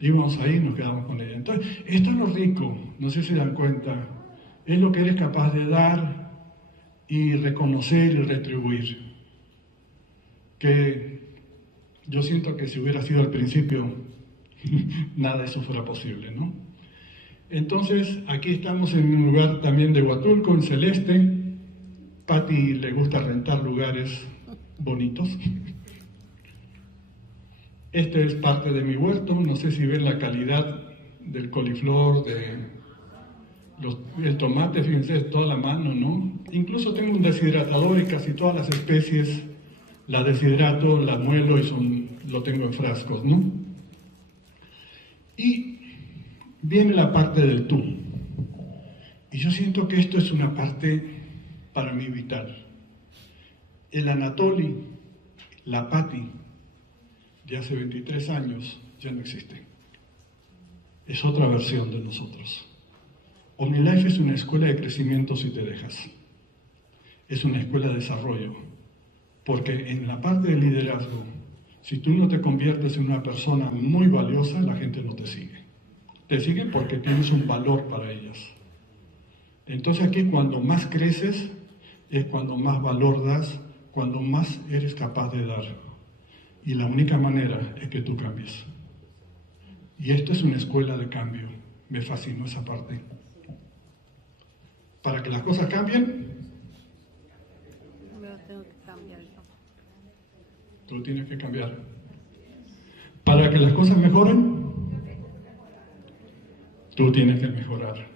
Íbamos ahí y nos quedamos con ella. Entonces, esto es lo rico, no sé si se dan cuenta. Es lo que eres capaz de dar y reconocer y retribuir. Que yo siento que si hubiera sido al principio, nada de eso fuera posible, ¿no? Entonces, aquí estamos en un lugar también de Huatulco, en Celeste. Patty le gusta rentar lugares bonitos. Este es parte de mi huerto, no sé si ven la calidad del coliflor, el tomate, fíjense, es toda la mano, ¿no? Incluso tengo un deshidratador y casi todas las especies la deshidrato, la muelo y lo tengo en frascos, ¿no? Y viene la parte del tú. Y yo siento que esto es una parte para mí vital. El Anatoly, la Patty, de hace 23 años, ya no existe. Es otra versión de nosotros. OmniLife es una escuela de crecimiento si te dejas. Es una escuela de desarrollo. Porque en la parte de liderazgo, si tú no te conviertes en una persona muy valiosa, la gente no te sigue. Te siguen porque tienes un valor para ellas. Entonces aquí cuando más creces, es cuando más valor das, cuando más eres capaz de dar. Y la única manera es que tú cambies. Y esto es una escuela de cambio. Me fascinó esa parte. Para que las cosas cambien, Yo tengo que cambiar yo. tú tienes que cambiar. Para que las cosas mejoren, tú tienes que mejorar.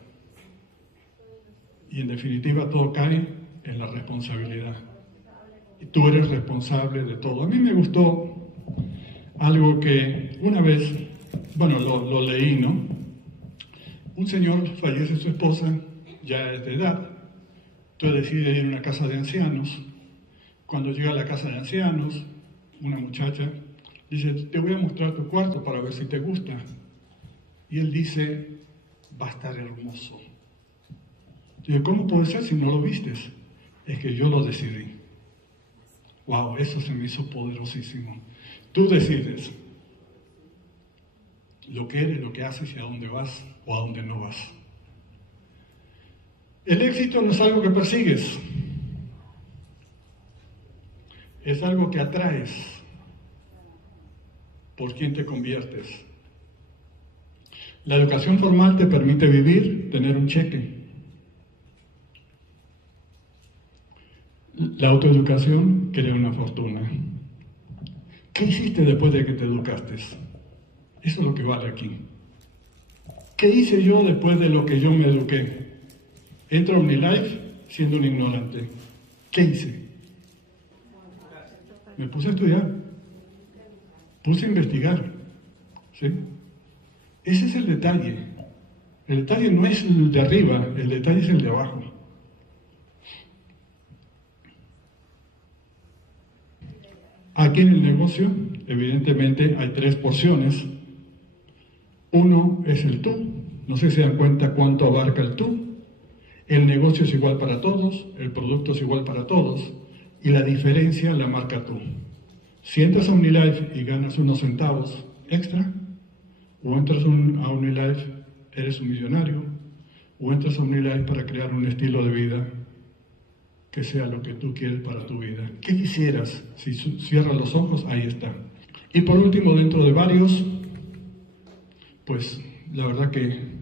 Y en definitiva todo cae en la responsabilidad. Y tú eres responsable de todo. A mí me gustó algo que una vez, bueno, lo leí, ¿no? Un señor fallece su esposa, ya es de edad, entonces decide ir a una casa de ancianos. Cuando llega a la casa de ancianos, una muchacha dice, te voy a mostrar tu cuarto para ver si te gusta. Y él dice, va a estar hermoso. Digo, ¿cómo puede ser si no lo vistes? Es que yo lo decidí. Wow, eso se me hizo poderosísimo. Tú decides lo que eres, lo que haces y a dónde vas o a dónde no vas. El éxito no es algo que persigues, es algo que atraes por quien te conviertes. La educación formal te permite vivir, tener un cheque. La autoeducación crea una fortuna. ¿Qué hiciste después de que te educaste? Eso es lo que vale aquí. ¿Qué hice yo después de lo que yo me eduqué? Entro a OmniLife siendo un ignorante. ¿Qué hice? Me puse a estudiar. Puse a investigar. ¿Sí? Ese es el detalle. El detalle no es el de arriba, el detalle es el de abajo. Aquí en el negocio, evidentemente, hay 3 porciones. Uno es el tú. No sé si se dan cuenta cuánto abarca el tú. El negocio es igual para todos, el producto es igual para todos, y la diferencia la marca tú. Si entras a OmniLife y ganas unos centavos extra, o entras a OmniLife, eres un millonario, o entras a OmniLife para crear un estilo de vida que sea lo que tú quieres para tu vida. ¿Qué quisieras? Si cierras los ojos, ahí está. Y por último, dentro de varios, pues la verdad que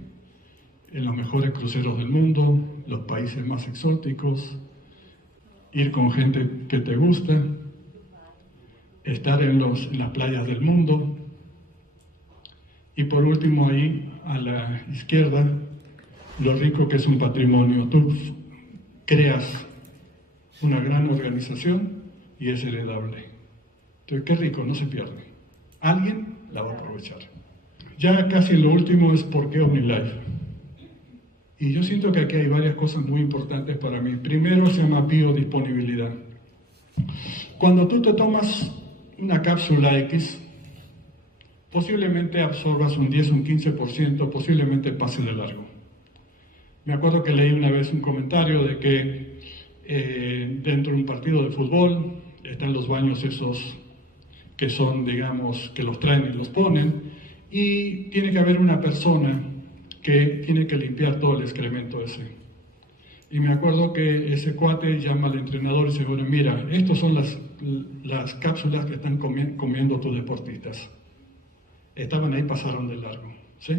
en los mejores cruceros del mundo, los países más exóticos, ir con gente que te gusta, estar en las playas del mundo, y por último ahí a la izquierda, lo rico que es un patrimonio. Tú creas una gran organización y es heredable. Entonces, qué rico, no se pierde. Alguien la va a aprovechar. Ya casi lo último es ¿por qué OmniLife? Y yo siento que aquí hay varias cosas muy importantes para mí. Primero se llama biodisponibilidad. Cuando tú te tomas una cápsula X, posiblemente absorbas un 10, un 15%, posiblemente pase de largo. Me acuerdo que leí una vez un comentario de que dentro de un partido de fútbol están los baños esos que son, digamos, que los traen y los ponen, y tiene que haber una persona que tiene que limpiar todo el excremento ese. Y me acuerdo que ese cuate llama al entrenador y dice, bueno, mira, estas son las cápsulas que están comiendo tus deportistas. Estaban ahí, pasaron de largo. ¿Sí?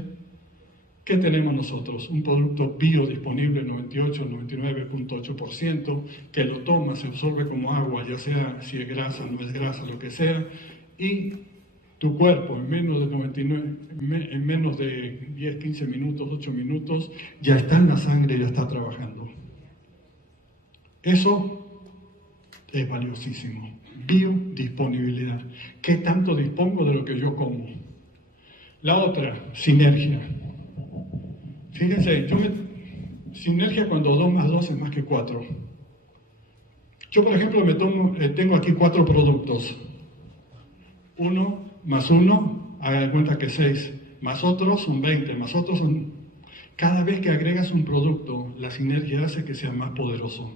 ¿Qué tenemos nosotros? Un producto biodisponible, 98, 99.8%, que lo toma, se absorbe como agua, ya sea si es grasa, no es grasa, lo que sea, y tu cuerpo en menos de 10, 15 minutos, 8 minutos, ya está en la sangre, ya está trabajando. Eso es valiosísimo. Biodisponibilidad. ¿Qué tanto dispongo de lo que yo como? La otra, sinergia. Fíjense, sinergia cuando 2 más 2 es más que 4. Yo, por ejemplo, tengo aquí 4 productos. 1 más 1, haga de cuenta que 6, más otros son 20, más otros son... Cada vez que agregas un producto, la sinergia hace que sea más poderoso.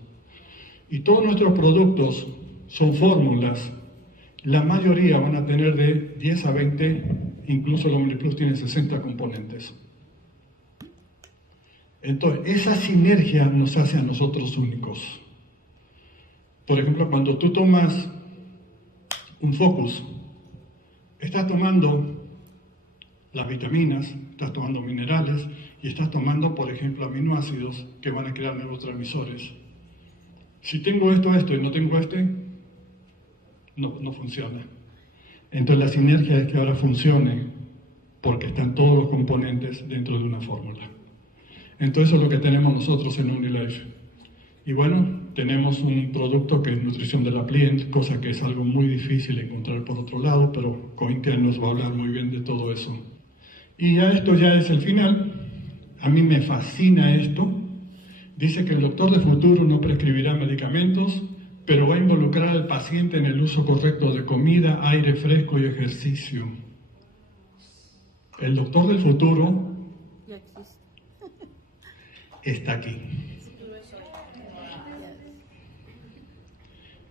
Y todos nuestros productos son fórmulas. La mayoría van a tener de 10 a 20, incluso el OmniPlus tiene 60 componentes. Entonces, esa sinergia nos hace a nosotros únicos. Por ejemplo, cuando tú tomas un Focus, estás tomando las vitaminas, estás tomando minerales y estás tomando, por ejemplo, aminoácidos que van a crear neurotransmisores. Si tengo esto y no tengo no funciona. Entonces la sinergia es que ahora funcione porque están todos los componentes dentro de una fórmula. Entonces eso es lo que tenemos nosotros en OmniLife. Y bueno, tenemos un producto que es nutrición de la piel, cosa que es algo muy difícil encontrar por otro lado, pero Cointel nos va a hablar muy bien de todo eso. Y ya esto ya es el final. A mí me fascina esto. Dice que el doctor de futuro no prescribirá medicamentos, pero va a involucrar al paciente en el uso correcto de comida, aire fresco y ejercicio. El doctor del futuro está aquí.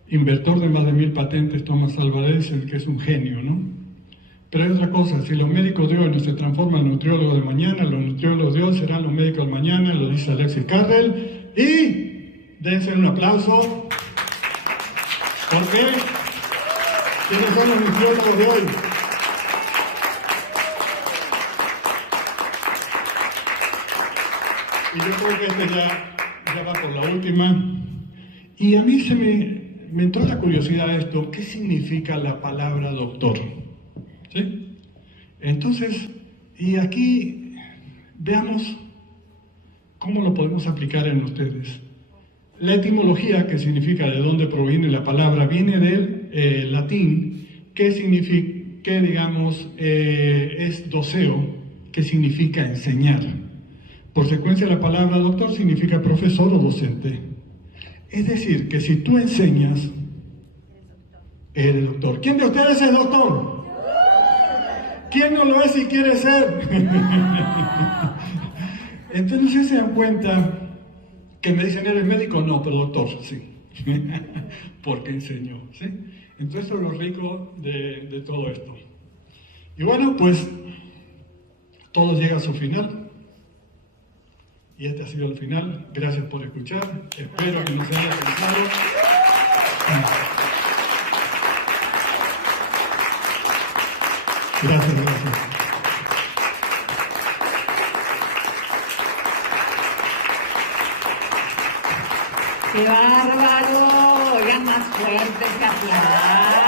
Inventor de más de 1000 patentes, Thomas Alva Edison, que es un genio, ¿no? Pero hay otra cosa, si los médicos de hoy no se transforman en nutriólogos de mañana, los nutriólogos de hoy serán los médicos de mañana, lo dice Alexis Carrel, y dense un aplauso, porque ¿quiénes son los nutriólogos de hoy? Y yo creo que este ya va por la última, y a mí me entró la curiosidad de esto, ¿qué significa la palabra doctor? ¿Sí? Entonces, y aquí veamos cómo lo podemos aplicar en ustedes. La etimología, que significa de dónde proviene la palabra, viene del latín, que significa, que digamos, es doceo, que significa enseñar. Por secuencia, la palabra doctor significa profesor o docente. Es decir, que si tú enseñas, eres doctor. ¿Quién de ustedes es doctor? ¿Quién no lo es y quiere ser? Entonces se dan cuenta que me dicen, ¿eres médico? No, pero doctor, sí. Porque enseñó, ¿sí? Entonces eso es lo rico de todo esto. Y bueno, pues todo llega a su final. Y este ha sido el final. Gracias por escuchar. Espero que nos haya gustado. Gracias. ¡Qué bárbaro! Oigan, más fuerte que aplaudan.